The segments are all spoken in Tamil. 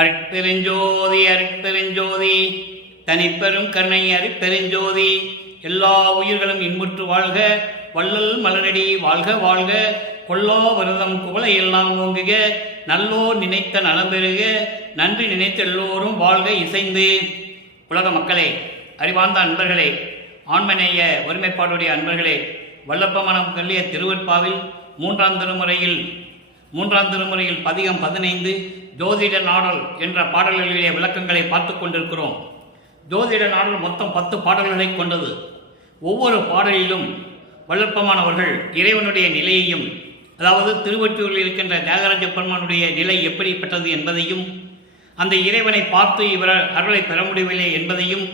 அருட்பெருஞ்சோதி அருட்பெருஞ்சோதி தனிப்பெரும் கருணை அருட்பெருஞ்சோதி. எல்லா உயிர்களும் இன்புற்று வாழ்க, வள்ளல் மலரடி வாழ்க வாழ்க. கொல்லோ விரதம் குவளை எல்லாம் ஓங்குக, நல்லோர் நினைத்த நலம் பெறுக, நன்றி நினைத்த எல்லோரும் வாழ்க இசைந்து. உலக மக்களே, அறிவார்ந்த அன்பர்களே, ஆண்மநேய ஒருமைப்பாடுடைய அன்பர்களே, வல்லப்பமனம் கல்லிய திருவற்பாவில் மூன்றாம் திருமுறையில் பதிகம் 15 ஜோதிட நாடல் என்ற பாடல்களிலே விளக்கங்களை பார்த்து கொண்டிருக்கிறோம். ஜோதிட நாடல் மொத்தம் 10 பாடல்களை கொண்டது. ஒவ்வொரு பாடலிலும் வல்லப்பமானவர்கள் இறைவனுடைய நிலையையும், அதாவது திருவொற்றியூரில் இருக்கின்ற தியாகராஜ பெருமானுடைய நிலை எப்படிப்பட்டது என்பதையும், அந்த இறைவனை பார்த்து இவர் அருளை பெற முடியவில்லை என்பதையும்,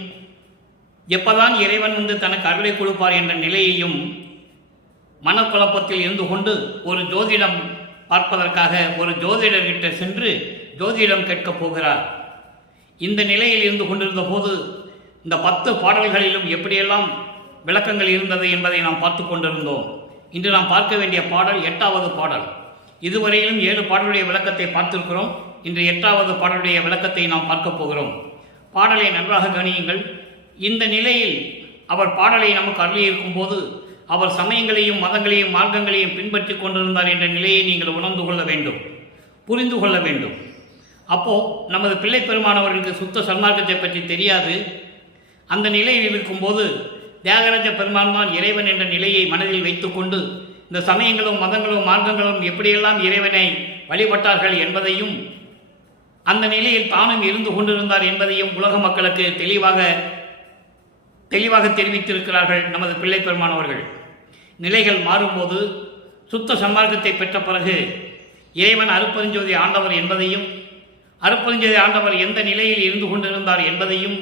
எப்பதான் இறைவன் தனக்கு அருளை கொடுப்பார் என்ற நிலையையும், மனக்குழப்பத்தில் இருந்து கொண்டு ஒரு ஜோதிடம் பார்ப்பதற்காக ஒரு ஜோதிடர்கிட்ட சென்று ஜோதிடம் கேட்கப் போகிறார். இந்த நிலையில் இருந்து கொண்டிருந்த போது இந்த 10 பாடல்களிலும் எப்படியெல்லாம் விளக்கங்கள் இருந்தது என்பதை நாம் பார்த்து கொண்டிருந்தோம். இன்று நாம் பார்க்க வேண்டிய பாடல் 8வது பாடல். இதுவரையிலும் 7 பாடலுடைய விளக்கத்தை பார்த்திருக்கிறோம். இன்று 8வது பாடலுடைய விளக்கத்தை நாம் பார்க்க போகிறோம். பாடலை நன்றாக கவனியுங்கள். இந்த நிலையில் அவர் பாடலை நமக்கு அருளியிருக்கும் போது அவர் சமயங்களையும் மதங்களையும் மார்க்கங்களையும் பின்பற்றி கொண்டிருந்தார் என்ற நிலையை நீங்கள் உணர்ந்து கொள்ள வேண்டும், புரிந்து கொள்ள வேண்டும். அப்போது நமது பிள்ளை பெருமானவர்களுக்கு சுத்த சன்மார்க்கத்தை பற்றி தெரியாது. அந்த நிலையில் இருக்கும்போது தியாகராஜ பெருமான் தான் இறைவன் என்ற நிலையை மனதில் வைத்துக்கொண்டு இந்த சமயங்களும் மதங்களும் மார்க்கங்களும் எப்படியெல்லாம் இறைவனை வழிபட்டார்கள் என்பதையும், அந்த நிலையில் தானும் இருந்து கொண்டிருந்தார் என்பதையும் உலக மக்களுக்கு தெளிவாக தெரிவித்திருக்கிறார்கள் நமது பிள்ளை பெருமானவர்கள். நிலைகள் மாறும்போது சுத்த சன்மார்க்கத்தை பெற்ற பிறகு இறைவன் அருட்பெருஞ்சோதி ஆண்டவர் என்பதையும், அருட்பெருஞ்சோதி ஆண்டவர் எந்த நிலையில் இருந்து கொண்டிருந்தார் என்பதையும்,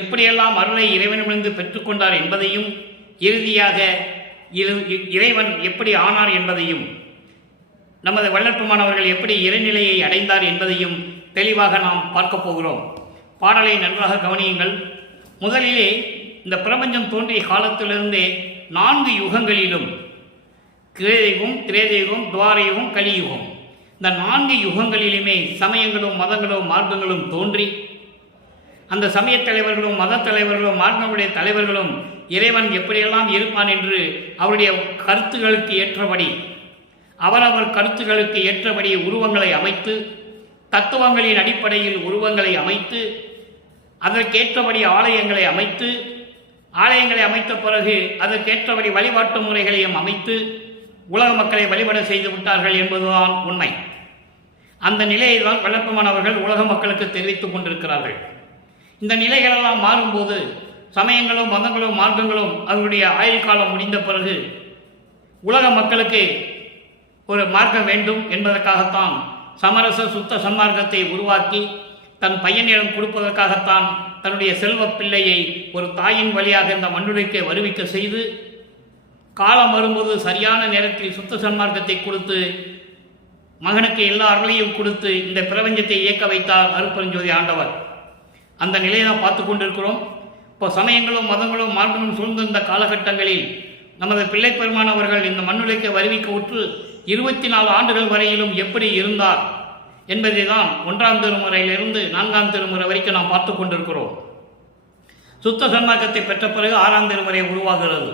எப்படியெல்லாம் அருளை இறைவனிடமிருந்து பெற்றுக்கொண்டார் என்பதையும், இறுதியாக இறைவன் எப்படி ஆனார் என்பதையும், நமது வள்ளற்பெருமானவர்கள் எப்படி இறைநிலையை அடைந்தார் என்பதையும் தெளிவாக நாம் பார்க்க போகிறோம். பாடலை நன்றாக கவனியுங்கள். முதலிலே இந்த பிரபஞ்சம் தோன்றிய காலத்திலிருந்தே 4 யுகங்களிலும், கிரேயுகம், திரேதயுகம், துவாரயுகம், கலியுகம், இந்த 4 யுகங்களிலுமே சமயங்களும் மதங்களும் மார்க்கங்களும் தோன்றி, அந்த சமய தலைவர்களும் மத தலைவர்களும் மார்க்கங்களுடைய தலைவர்களும் இறைவன் எப்படியெல்லாம் இருப்பான் என்று அவருடைய கருத்துகளுக்கு ஏற்றபடி, அவரவர் கருத்துகளுக்கு ஏற்றபடி உருவங்களை அமைத்து, தத்துவங்களின் அடிப்படையில் உருவங்களை அமைத்து, அதற்கேற்றபடி ஆலயங்களை அமைத்து, ஆலயங்களை அமைத்த பிறகு அதற்கேற்றபடி வழிபாட்டு முறைகளையும் அமைத்து உலக மக்களை வழிபட செய்து விட்டார்கள் என்பதுதான் உண்மை. அந்த நிலையை தான் வல்லப்பமானவர்கள் உலக மக்களுக்கு தெரிவித்துக் கொண்டிருக்கிறார்கள். இந்த நிலைகளெல்லாம் மாறும்போது சமயங்களும் மதங்களும் மார்க்கங்களும் அவருடைய ஆயுள் காலம் முடிந்த பிறகு உலக மக்களுக்கு ஒரு மார்க்கம் வேண்டும் என்பதற்காகத்தான் சமரச சுத்த சன்மார்க்கத்தை உருவாக்கி தன் பையனிடம் கொடுப்பதற்காகத்தான் தன்னுடைய செல்வ பிள்ளையை ஒரு தாயின் வழியாக இந்த மண்ணுடைக்கு வருவிக்க செய்து, காலம் வரும்போது சரியான நேரத்தில் சுத்த சன்மார்க்கத்தை கொடுத்து மகனுக்கு எல்லா அருளையும் கொடுத்து இந்த பிரபஞ்சத்தை இயக்க வைத்தார் அருட்பெருஞ்சோதி ஆண்டவர். அந்த நிலையை தான் பார்த்து கொண்டிருக்கிறோம். இப்போ சமயங்களும் மதங்களும் மார்க்கங்களும் சூழ்ந்திருந்த காலகட்டங்களில் நமது பிள்ளை பெருமானவர்கள் இந்த மண்ணுடைக்கு வருவிக்க உற்று 24 ஆண்டுகள் வரையிலும் எப்படி இருந்தார் என்பதை தான் 1ஆம் திருமுறையிலிருந்து 4ஆம் திருமுறை வரைக்கும் நாம் பார்த்து கொண்டிருக்கிறோம். சுத்த சன்மார்க்கத்தை பெற்ற பிறகு 6ஆம் திருமுறை உருவாகிறது.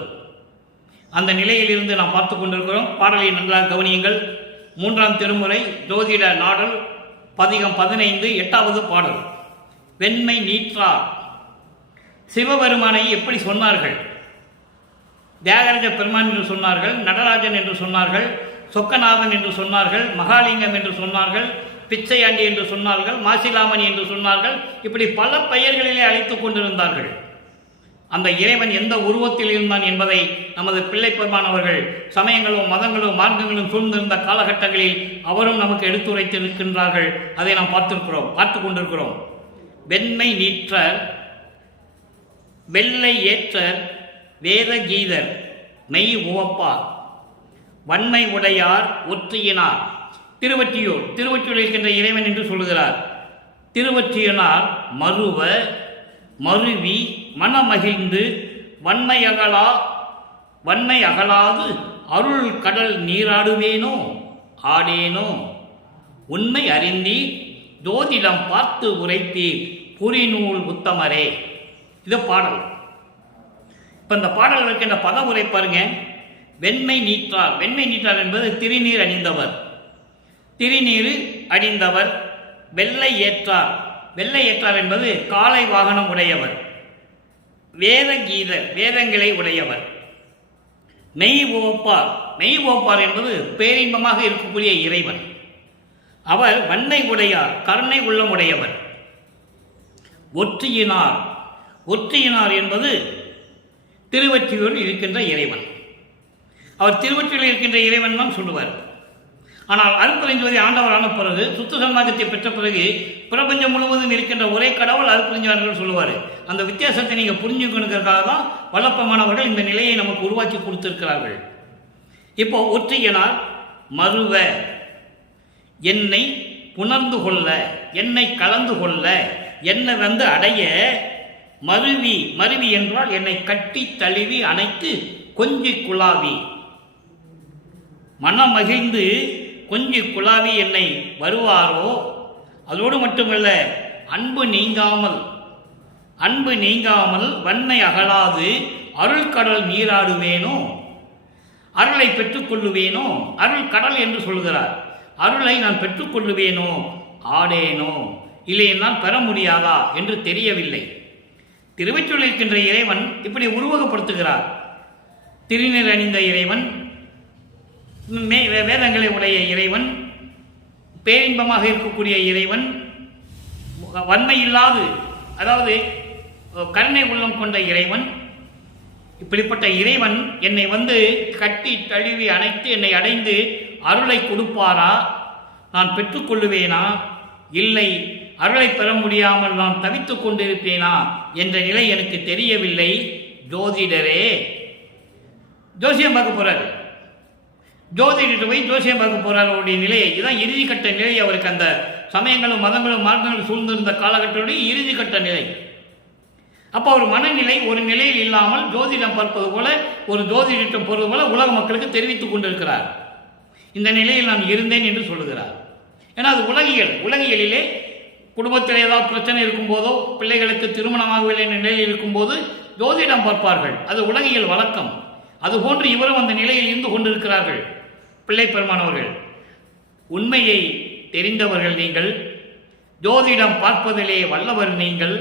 அந்த நிலையில் இருந்து நாம் பார்த்து கொண்டிருக்கிறோம். பாடலை நன்றாக கவனியுங்கள். 3ஆம் திருமுறை ஜோதிட நாடல் பதிகம் 15 8வது பாடல். வெண்மை நீற்றார். சிவபெருமானை எப்படி சொன்னார்கள்? தியாகராஜ பெருமான் என்று சொன்னார்கள், நடராஜன் என்று சொன்னார்கள், சொக்கநாதன் என்று சொன்னார்கள், மகாலிங்கம் என்று சொன்னார்கள், பிச்சையாண்டி என்று சொன்னார்கள், மாசிலாமணி என்று சொன்னார்கள். இப்படி பல பெயர்களிலே அழைத்துக் கொண்டிருந்தார்கள். அந்த இறைவன் எந்த உருவத்தில் இருந்தான் என்பதை நமது பிள்ளை பெருமானவர்கள் சமயங்களும் மதங்களும் மார்க்கங்களும் சூழ்ந்திருந்த காலகட்டங்களில் அவரும் நமக்கு எடுத்துரைத்திருக்கின்றார்கள். அதை நாம் பார்த்து கொண்டிருக்கிறோம். வெண்மை நீற்றர், வெள்ளை ஏற்றர், வேத கீதர், மெய் உவப்பார், வன்மை உடையார், ஒற்றியினார். திருவொற்றியூர் இருக்கின்ற இறைவன் என்று சொல்லுகிறார். திருவொற்றியனார் மருவ மருவி மனமகிழ்ந்து வன்மை அகலாது அருள் கடல் நீராடுவேனோ ஆடேனோ உண்மை அறிந்தி ஜோதிடம் பார்த்து உரைத்தீர் புரிநூல் உத்தமரே. இது பாடல். இப்போ இந்த பாடல் இருக்கின்ற பத உரை பாருங்க. வெண்மை நீற்றார். வெண்மை நீற்றார் என்பது திருநீர் அணிந்தவர். திருநீர் அணிந்தவர். வெள்ளை ஏற்றார். வெள்ளை ஏற்றார் என்பது காளை வாகனம் உடையவர். வேத கீதர். வேதங்களை உடையவர். மெய் ஓப்பார். மெய் ஓப்பார் என்பது பேரின்பமாக இருக்கக்கூடிய இறைவன். அவர் வன்மை உடையார். கருணை உள்ளம் உடையவர். ஒற்றியினார். ஒற்றியினார் என்பது திருவொற்றியூரில் இருக்கின்ற இறைவன். அவர் திருவொற்றியூரில் இருக்கின்ற இறைவன் தான் சொல்லுவார். ஆனால் அருட்பெருஞ்சோதி ஆண்டவரான பிறகு சுத்த சன்மார்க்கத்தை பெற்ற பிறகு பிரபஞ்சம் முழுவதும் இருக்கின்ற ஒரே கடவுள் அருட்பெருஞ்சோதியார் சொல்லுவார். அந்த வித்தியாசத்தை நீங்கள் புரிஞ்சுக்கணுங்கிறதுக்காக தான் வல்லப்பமானவர்கள் இந்த நிலையை நமக்கு உருவாக்கி கொடுத்திருக்கிறார்கள். இப்போ ஒற்றியனார் மறுவ என்னை புணர்ந்து கொள்ள, என்னை கலந்து கொள்ள, என்னை வந்து அடைய, மருவி. மருவி என்றால் என்னை கட்டி தழுவி அணைத்து கொஞ்சி குழாவி, மனம் மகிழ்ந்து கொஞ்சி குழாவி என்னை வருவாரோ. அதோடு மட்டுமல்ல, அன்பு நீங்காமல், அன்பு நீங்காமல் வன்மை அகலாது அருள் கடல் நீராடுவேனோ, அருளை பெற்றுக்கொள்ளுவேனோ. அருள் கடல் என்று சொல்கிறார். அருளை நான் பெற்றுக்கொள்ளுவேனோ, ஆடேனோ, இல்லை என்னால் பெற முடியாதா என்று தெரியவில்லை. திருவொற்றியூரில் இருக்கின்ற இறைவன் இப்படி உருவகப்படுத்துகிறார். திருநீர் அணிந்த இறைவன், வேதங்களை உடைய இறைவன், பேரின்பமாக இருக்கக்கூடிய இறைவன், வன்மை இல்லாது, அதாவது கருணை உள்ளம் கொண்ட இறைவன். இப்படிப்பட்ட இறைவன் என்னை வந்து கட்டி தழுவி அணைத்து என்னை அடைந்து அருளை கொடுப்பாரா, நான் பெற்றுக்கொள்ளுவேனா, இல்லை அருளை பெற முடியாமல் நான் தவித்துக் கொண்டிருப்பேனா என்ற நிலை எனக்கு தெரியவில்லை. ஜோதிடரே. ஜோசியம் பார்க்க போறாரு. ஜோதிடர் போய் ஜோசியம் பார்க்க போறாரு. அவருடைய நிலையை, இதுதான் இறுதி கட்ட நிலை. அவருக்கு அந்த சமயங்களும் மதங்களும் மார்க்கங்களும் சூழ்ந்திருந்த காலகட்டத்துடைய இறுதி கட்ட நிலை. அப்போ ஒரு மனநிலை ஒரு நிலையில் இல்லாமல் ஜோதிடம் பார்ப்பது போல, ஒரு ஜோதிடம் போறது போல உலக மக்களுக்கு தெரிவித்துக் கொண்டிருக்கிறார். இந்த நிலையில் நான் இருந்தேன் என்று சொல்லுகிறார். ஏன்னா அது உலகியல். உலகியலிலே குடும்பத்தில் ஏதாவது பிரச்சனை இருக்கும்போதோ, பிள்ளைகளுக்கு திருமணமாகவில்லை என்ற நிலையில் இருக்கும்போது ஜோதிடம் பார்ப்பார்கள். அது உலகியல் வழக்கம். அதுபோன்று இவரும் அந்த நிலையில் இருந்து கொண்டிருக்கிறார்கள். பிள்ளை பெருமானவர்கள், உண்மையை தெரிந்தவர்கள் நீங்கள், ஜோதிடம் பார்ப்பதிலே வல்லவர் நீங்கள்.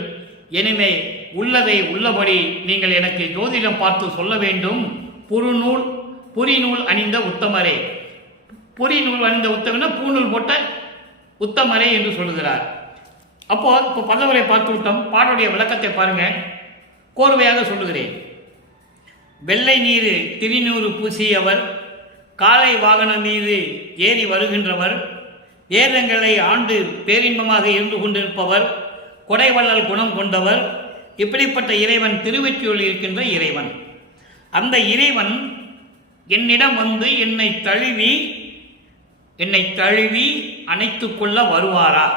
எனவே உள்ளதை உள்ளபடி நீங்கள் எனக்கு ஜோதிடம் பார்த்து சொல்ல வேண்டும். புரிநூல் அணிந்த உத்தமரே. புரிநூல் அணிந்த உத்தமனா பூநூல் போட்ட உத்தமரே என்று சொல்லுகிறார். அப்போ இப்போ பல்லவரை பார்த்து விட்டோம். பாடலுடைய விளக்கத்தை பாருங்க. கோர்வையாக சொல்லுகிறேன். வெள்ளை நீர் திருநூறு பூசியவர், காளை வாகனம் மீது ஏறி வருகின்றவர், வேதங்களை ஆண்டு பேரின்பமாக இருந்து கொண்டிருப்பவர், கொடைவள்ளல் குணம் கொண்டவர். இப்படிப்பட்ட இறைவன் திருவொற்றியூரில் இருக்கின்ற இறைவன். அந்த இறைவன் என்னிடம் வந்து என்னை தழுவி அணைத்து கொள்ள வருவாரா?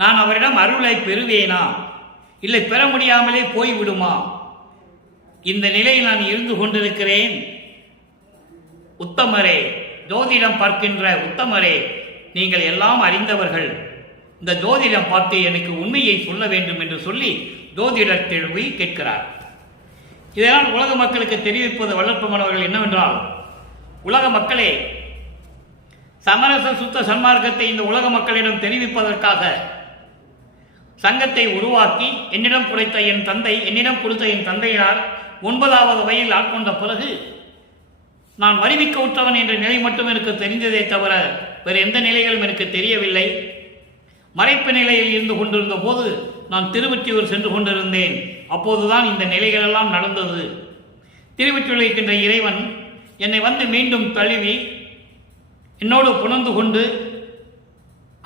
நான் அவரிடம் அருளை பெறுவேனா, இல்லை பெற முடியாமலே போய்விடுமா? இந்த நிலையில் நான் இருந்து கொண்டிருக்கிறேன். உத்தமரே, ஜோதிடம் பார்க்கின்ற உத்தமரே, நீங்கள் எல்லாம் அறிந்தவர்கள். இந்த ஜோதிடம் பார்த்து எனக்கு உண்மையை சொல்ல வேண்டும் என்று சொல்லி ஜோதிடர் கேள்வி கேட்கிறார். இதனால் உலக மக்களுக்கு தெரிவிப்பது வளர்ப்பமானவர்கள் என்னவென்றால், உலக மக்களே, சமரச சுத்த சன்மார்க்கத்தை இந்த உலக மக்களிடம் தெரிவிப்பதற்காக சங்கத்தை உருவாக்கி என்னிடம் கொடுத்த என் தந்தையார் 9வது வயதில் ஆட்கொண்ட பிறகு நான் வருவிக்க உற்றவன் என்ற நிலை மட்டும் எனக்கு தெரிந்ததே தவிர வேறு எந்த நிலைகளும் எனக்கு தெரியவில்லை. மறைப்பு நிலையில் இருந்து கொண்டிருந்த போது நான் திருவொற்றியூர் சென்று கொண்டிருந்தேன். அப்போதுதான் இந்த நிலைகளெல்லாம் நடந்தது. திருவொற்றியூரில் இருக்கின்ற இறைவன் என்னை வந்து மீண்டும் தழுவி என்னோடு புணர்ந்து கொண்டு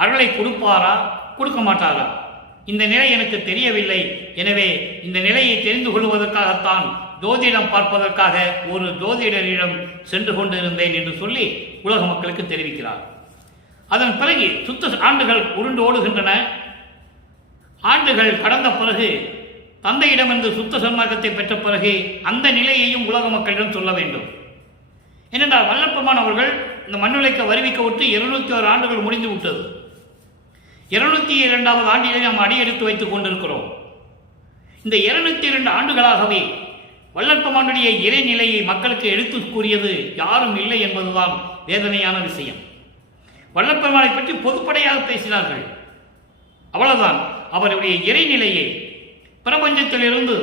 அருளை கொடுப்பாரா, கொடுக்க மாட்டாரா? இந்த நிலை எனக்கு தெரியவில்லை. எனவே இந்த நிலையை தெரிந்து கொள்வதற்காகத்தான் ஜோதிடம் பார்ப்பதற்காக ஒரு ஜோதிடரிடம் சென்று கொண்டிருந்தேன் என்று சொல்லி உலக மக்களுக்கு தெரிவிக்கிறார். அதன் பிறகு சுத்த ஆண்டுகள் உருண்டு ஓடுகின்றன. ஆண்டுகள் கடந்த பிறகு தந்தையிடமிருந்து சுத்த சன்மார்க்கத்தை பெற்ற பிறகு அந்த நிலையையும் உலக மக்களிடம் சொல்ல வேண்டும். ஏனென்றால் வல்லப்பமான் அவர்கள் இந்த மண்ணுலைக்கு வருவிக்க விட்டு 201 ஆண்டுகள் முடிந்து விட்டது. 202வது ஆண்டிலே நாம் அடியெடுத்து வைத்துக் கொண்டிருக்கிறோம். இந்த 202 ஆண்டுகளாகவே வள்ளற்பெருமானுடைய இறைநிலையை மக்களுக்கு எடுத்து கூறியது யாரும் இல்லை என்பதுதான் வேதனையான விஷயம். வள்ளற்பெருமானை பற்றி பொதுப்படையாக பேசினார்கள், அவ்வளவுதான். அவருடைய இறைநிலையை பிரபஞ்சத்திலிருந்து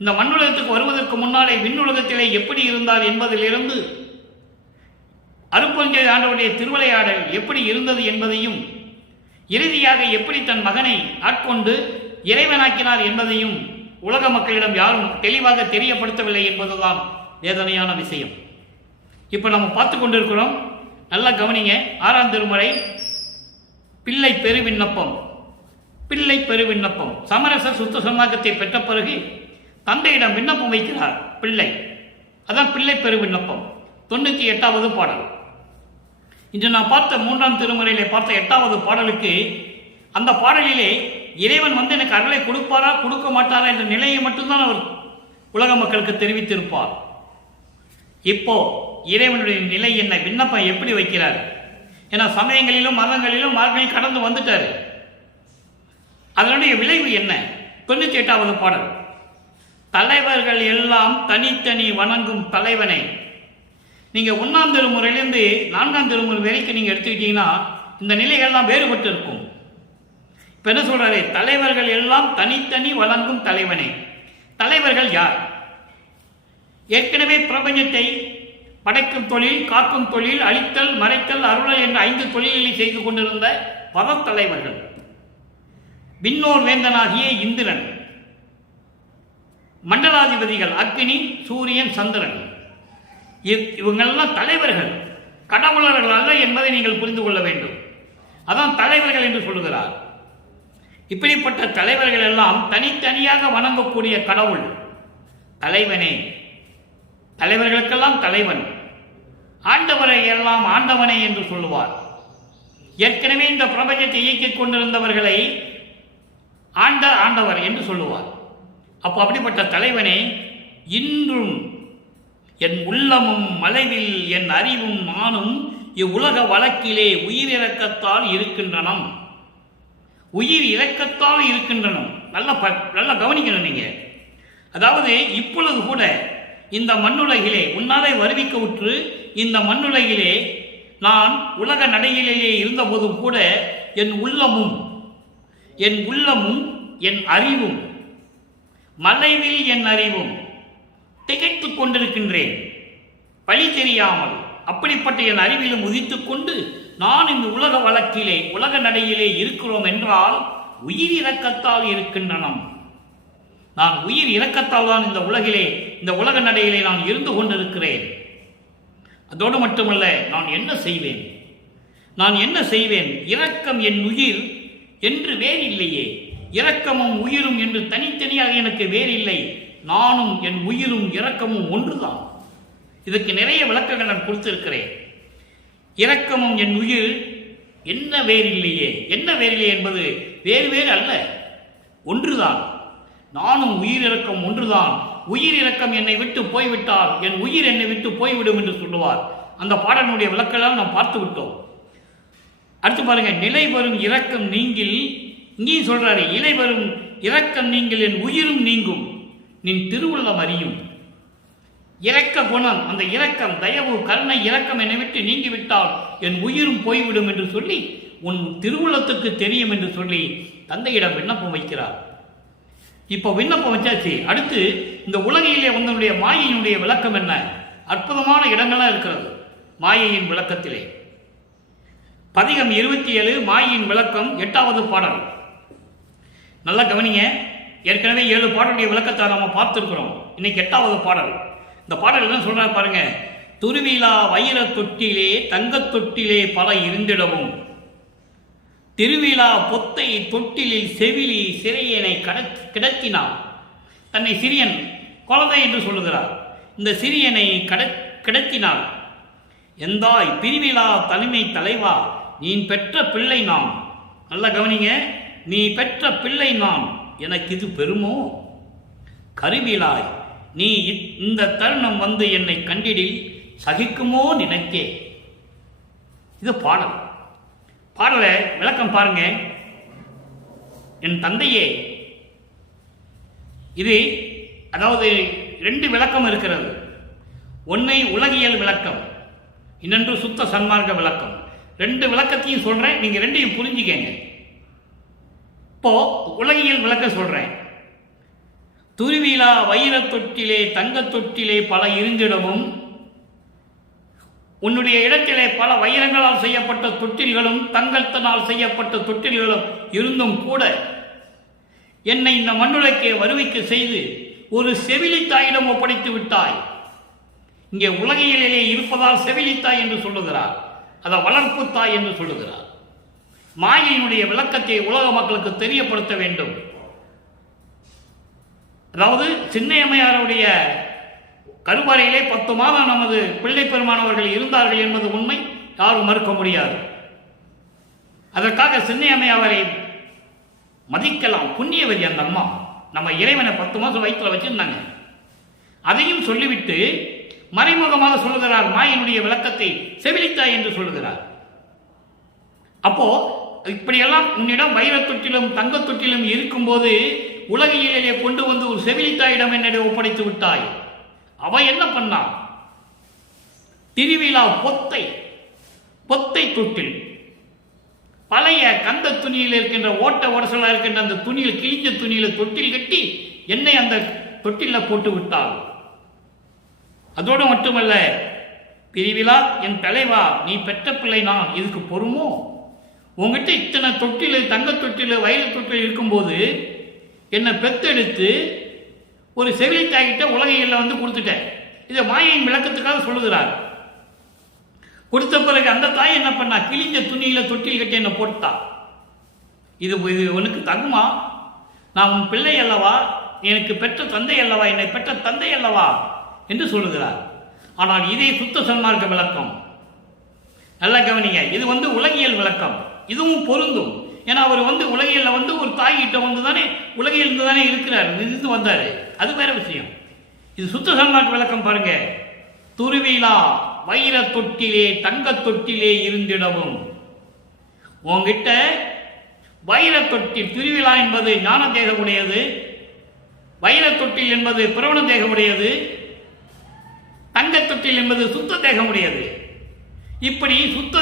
இந்த மண்ணுலகத்துக்கு வருவதற்கு முன்னாலே விண்ணுலகத்திலே எப்படி இருந்தார் என்பதிலிருந்து அருட்பெருஞ்சோதி ஆண்டவருடைய திருவிளையாடல் எப்படி இருந்தது என்பதையும், இறுதியாக எப்படி தன் மகனை ஆட்கொண்டு இறைவனாக்கினார் என்பதையும் உலக மக்களிடம் யாரும் தெளிவாக தெரியப்படுத்தவில்லை என்பதுதான் வேதனையான விஷயம். இப்போ நம்ம பார்த்து கொண்டிருக்கிறோம், நல்லா கவனிங்க. 6ஆம் திருமுறை பிள்ளை பெருவிண்ணப்பம். பிள்ளை பெருவிண்ணப்பம் சமரச சுத்த சமாகத்தை பெற்ற பிறகு தந்தையிடம் விண்ணப்பம் வைக்கிறார் பிள்ளை. அதான் பிள்ளை பெருவிண்ணப்பம். 98வது பாடல். இன்று நான் பார்த்த 3ஆம் திருமுறையிலே பார்த்த 8வது பாடலுக்கு, அந்த பாடலிலே இறைவன் வந்து எனக்கு அருளை கொடுப்பாரா கொடுக்க மாட்டாரா என்ற நிலையை மட்டும்தான் அவர் உலக மக்களுக்கு தெரிவித்திருப்பார். இப்போ இறைவனுடைய நிலை என்ன, விண்ணப்பம் எப்படி வைக்கிறார்? ஏன்னா சமயங்களிலும் மதங்களிலும் மார்களில் கடந்து வந்துட்டாரு. அதனுடைய விளைவு என்ன? 98வது பாடல். தலைவர்கள் எல்லாம் தனித்தனி வணங்கும் தலைவனை. நீங்க 1ஆம் திருமுறையிலிருந்து 4ஆம் திருமுறை வரைக்கும் நீங்க எடுத்துக்கிட்டீங்கன்னா இந்த நிலைகள்லாம் வேறுபட்டு இருக்கும். இப்ப என்ன சொல்றாரு? தலைவர்கள் எல்லாம் தனித்தனி வணங்கும் தலைவனை. தலைவர்கள் யார்? ஏற்கனவே பிரபஞ்சத்தை படைக்கும் தொழில், காக்கும் தொழில், அழித்தல், மறைத்தல், அருளல் என்ற 5 தொழில்களை செய்து கொண்டிருந்த பதத்தலைவர்கள். விண்ணோர் வேந்தனாகிய இந்திரன், மண்டலாதிபதிகள் அக்னி, சூரியன், சந்திரன், இவங்கெல்லாம் தலைவர்கள், கடவுளர்கள் அல்ல என்பதை நீங்கள் புரிந்து கொள்ள வேண்டும். அதான் தலைவர்கள் என்று சொல்லுகிறார். இப்படிப்பட்ட தலைவர்கள் எல்லாம் தனித்தனியாக வணங்கக்கூடிய கடவுள் தலைவனே. தலைவர்களுக்கெல்லாம் தலைவன். ஆண்டவரை எல்லாம் ஆண்டவனே என்று சொல்லுவார். ஏற்கனவே இந்த பிரபஞ்சத்தை இயக்கிக் கொண்டிருந்தவர்களை ஆண்டவர் என்று சொல்லுவார். அப்போ அப்படிப்பட்ட தலைவனே, இன்றும் என் உள்ளமும் மலைவில் என் அறிவும் நானும் இவ்வுலக வழக்கிலே உயிர் இறக்கத்தால் இருக்கின்றனம். உயிர் இறக்கத்தால் இருக்கின்றனம். நல்லா கவனிக்கணும் நீங்க. அதாவது இப்பொழுது கூட இந்த மண்ணுலகிலே உன்னாலே வருவிக்க உற்று இந்த மண்ணுலகிலே நான் உலக நடையிலேயே இருந்தபோதும் கூட என் உள்ளமும் என் அறிவும், மலைவில் என் அறிவும் திகைத்துக் கொண்டிருக்கின்றேன், வழி தெரியாமல். அப்படிப்பட்ட என் அறிவிலும் உதித்துக் கொண்டு நான் இந்த உலக வழக்கிலே உலக நடையிலே இருக்கிறோம் என்றால் உயிர் இறக்கத்தால் இருக்கின்றனம். நான் உயிர் இறக்கத்தால் தான் இந்த உலகிலே இந்த உலக நடையிலே நான் இருந்து கொண்டிருக்கிறேன். அதோடு மட்டுமல்ல, நான் என்ன செய்வேன்? இரக்கம் என் உயிர் என்று வேறில்லையே. இரக்கமும் உயிரும் என்று தனித்தனியாக எனக்கு வேறில்லை. நானும் என் உயிரும் இரக்கமும் ஒன்றுதான். இதுக்கு நிறைய விளக்கங்கள் நான் கொடுத்திருக்கிறேன். இரக்கமும் என் உயிர் என்ன வேறில்லையே என்பது வேறு வேறு அல்ல, ஒன்றுதான். நானும் உயிர் இரக்கம் ஒன்றுதான். உயிர் இரக்கம் என்னை விட்டு போய்விட்டால் என் உயிர் என்னை விட்டு போய்விடும் என்று சொல்லுவார். அந்த பாடலுடைய விளக்கெல்லாம் நாம் பார்த்து விட்டோம். அடுத்து பாருங்க, நிலை வரும் இரக்கம் நீங்கில். இங்கேயும் சொல்றாரு, இலை வரும் இரக்கம் நீங்கள் என் உயிரும் நீங்கும், நின் திருவுள்ளம் அறியும். இரக்க குணம், அந்த இரக்கம், தயவு, கருணை, இரக்கம் என்னை விட்டு நீங்கிவிட்டால் என் உயிரும் போய்விடும் என்று சொல்லி உன் திருவுள்ளத்துக்கு தெரியும் என்று சொல்லி தந்தையிடம் விண்ணப்பம் வைக்கிறார். இப்போ விண்ணப்பம் வச்சாச்சு. அடுத்து இந்த உலகிலே வந்தனுடைய மாயையினுடைய விளக்கம் என்ன? அற்புதமான இடங்களா இருக்கிறது மாயையின் விளக்கத்திலே. பதிகம் 27 மாயையின் விளக்கம் 8வது பாடல். நல்லா கவனிங்க. ஏற்கனவே 7 பாடலுடைய விளக்கத்தை நம்ம பார்த்துருக்கிறோம். இன்னைக்கு 8வது பாடல். இந்த பாடல் என்ன சொல்றாரு பாருங்க. துருவிழா வைர தொட்டிலே தங்கத் தொட்டிலே பல இருந்திடவும், திருவிழா பொத்தை தொட்டிலில் செவிலி சிறையனை கிடத்தினான். தன்னை சிறியன், குழந்தை என்று சொல்லுகிறார். இந்த சிறியனை கிடத்தினார். எந்தாய் பிரிவிழா தனிமை தலைவா, நீ பெற்ற பிள்ளை நான். நல்லா கவனிங்க. நீ பெற்ற பிள்ளை நான், எனக்கு இது பெருமோ? கருவிழாய் நீ இந்த தருணம் வந்து என்னை கண்டிடில் சகிக்குமோ நினைக்கே. இது பாடல். பாடலை விளக்கம் பாருங்க. என் தந்தையே, இது அதாவது 2 விளக்கம் இருக்கிறது. ஒன்றை உலகியல் விளக்கம், இன்னொன்று சுத்த சன்மார்க்க விளக்கம். 2 விளக்கத்தையும் சொல்றேன், நீங்க 2ஐயும் புரிஞ்சுக்கங்க. இப்போ உலகியல் விளக்கம் சொல்றேன். துருவிழா வைரத் தொட்டிலே தங்கத் தொட்டிலே பல இருந்திடவும், உன்னுடைய இடத்திலே பல வைரங்களால் செய்யப்பட்ட தொட்டில்களும் தங்கத்தினால் செய்யப்பட்ட தொட்டில்களும் இருந்தும் கூட என்னை இந்த மண்ணுலகே வருவிக்க செய்து ஒரு செவிலித்தாயிடம் ஒப்படைத்து விட்டாய். இங்கே உலகியலிலே இருப்பதால் செவிலித்தாய் என்று சொல்லுகிறார், அதை வளர்ப்பு தாய் என்று சொல்லுகிறார். மாயையினுடைய விளக்கத்தை உலக மக்களுக்கு தெரியப்படுத்த வேண்டும். அதாவது சின்னையம்மையாருடைய கருவறையிலே 10 மாதம் நமது பிள்ளை பெருமானவர்கள் இருந்தார்கள் என்பது உண்மை, யாரும் மறுக்க முடியாது. அதற்காக சின்னையம்மையாரை மதிக்கலாம், புண்ணியவதி அந்த அம்மா. நம்ம இறைவனை 10 மாதம் வயிற்றுல வச்சிருந்தாங்க. அதையும் சொல்லிவிட்டு மறைமுகமாக சொல்லுகிறார், மாயினுடைய விளக்கத்தை செவிலித்தாய் என்று சொல்லுகிறார். அப்போ இப்படியெல்லாம் உன்னிடம் வைரத் தொட்டிலும் தங்கத் தொட்டிலும் இருக்கும்போது உலகிலே கொண்டு வந்து ஒரு செவிலித்தாயிடம் என்னிடம் ஒப்படைத்து விட்டாய். அவ என்ன பண்ணா? திருவிழா பொத்தை தொட்டில், பழைய கந்த துணியில் இருக்கின்ற ஓட்ட உடசலா இருக்கின்ற அந்த துணியில், கிழிஞ்ச துணியில தொட்டில் கட்டி என்னை அந்த தொட்டில போட்டு விட்டாள். அதோடு மட்டுமல்ல, பிரிவிழா என் தலைவா, நீ பெற்ற பிள்ளை, நான் இதுக்கு பொறுமோ? உங்ககிட்ட இத்தனை தொட்டில், தங்க தொட்டில், வைர தொட்டில் இருக்கும்போது என்னை பெத்தெடுத்து ஒரு செவிலித்தாய்கிட்ட உலகையில் வந்து கொடுத்துட்டேன். இதை மாயையின் விளக்கத்துக்காக சொல்லுகிறார். கொடுத்த பிறகு அந்த தாய் என்ன பண்ணா? கிழிஞ்ச துணியில தொட்டில் கட்டி என்னை போட்டா. இது உனக்கு தகுமா? நான் உன் பிள்ளை அல்லவா, எனக்கு பெற்ற தந்தை அல்லவா, என்னை பெற்ற தந்தை அல்லவா என்று சொல்லுகிறார். ஆனால் இதே சுத்த சன்மார்க்க விளக்கம். நல்லா கவனிங்க, இது உலகியல் விளக்கம். இதுவும் பொருந்தும். ஏன்னா அவர் உலகியல்ல ஒரு தாய்கிட்ட தானே உலகில் இருந்து தானே இருக்கிறார், இருந்து வந்தாரு. அது வேற விஷயம். இது சுத்த சன்மார்க்க விளக்கம் பாருங்க. துருவிழா வைர தொட்டிலே தங்க தொட்டிலே இருந்திடவும், உங்ககிட்ட வைர தொட்டில், திருவிழா என்பது ஞான தேகம் உடையது, வைர தொட்டில் என்பது பிரவண தேகம் உடையது, தங்க தொட்டில் என்பது சுத்த தேகம் உடையது. இப்படி சுத்த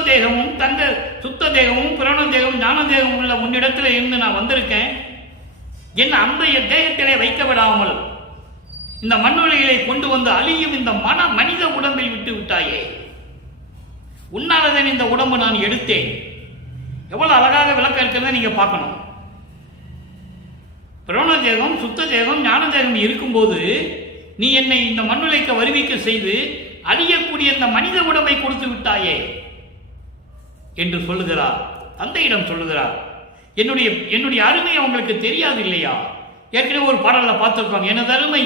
தேகமும் பிரவண தேகமும் ஞான தேகமும் உள்ள உன்னிடத்தில் இருந்து நான் வந்திருக்கேன். என் அந்த தேகத்திலே வைக்க விடாமல் இந்த மண்ணுலகிலே கொண்டு வந்து அழியும் இந்த மனித உடம்பில் விட்டு விட்டாயே. உன்னாலதான் இந்த உடம்பு நான் எடுத்தேன். எவ்வளவு அழகாக விளக்கம் இருக்கிறத நீங்க பார்க்கணும். பிரவண தேகம், சுத்த தேகம், ஞான தேகம் இருக்கும்போது நீ என்னை இந்த மண்ணுலக வருவிக்க செய்து அழியக்கூடிய இந்த மனித உடம்பை கொடுத்து விட்டாயே என்று சொல்லுகிறார். தந்தையிடம் சொல்லுகிறார், என்னுடைய அருமை அவங்களுக்கு தெரியாது இல்லையா? ஏற்கனவே ஒரு பாடல்ல பார்த்திருக்கோம். எனது அருமை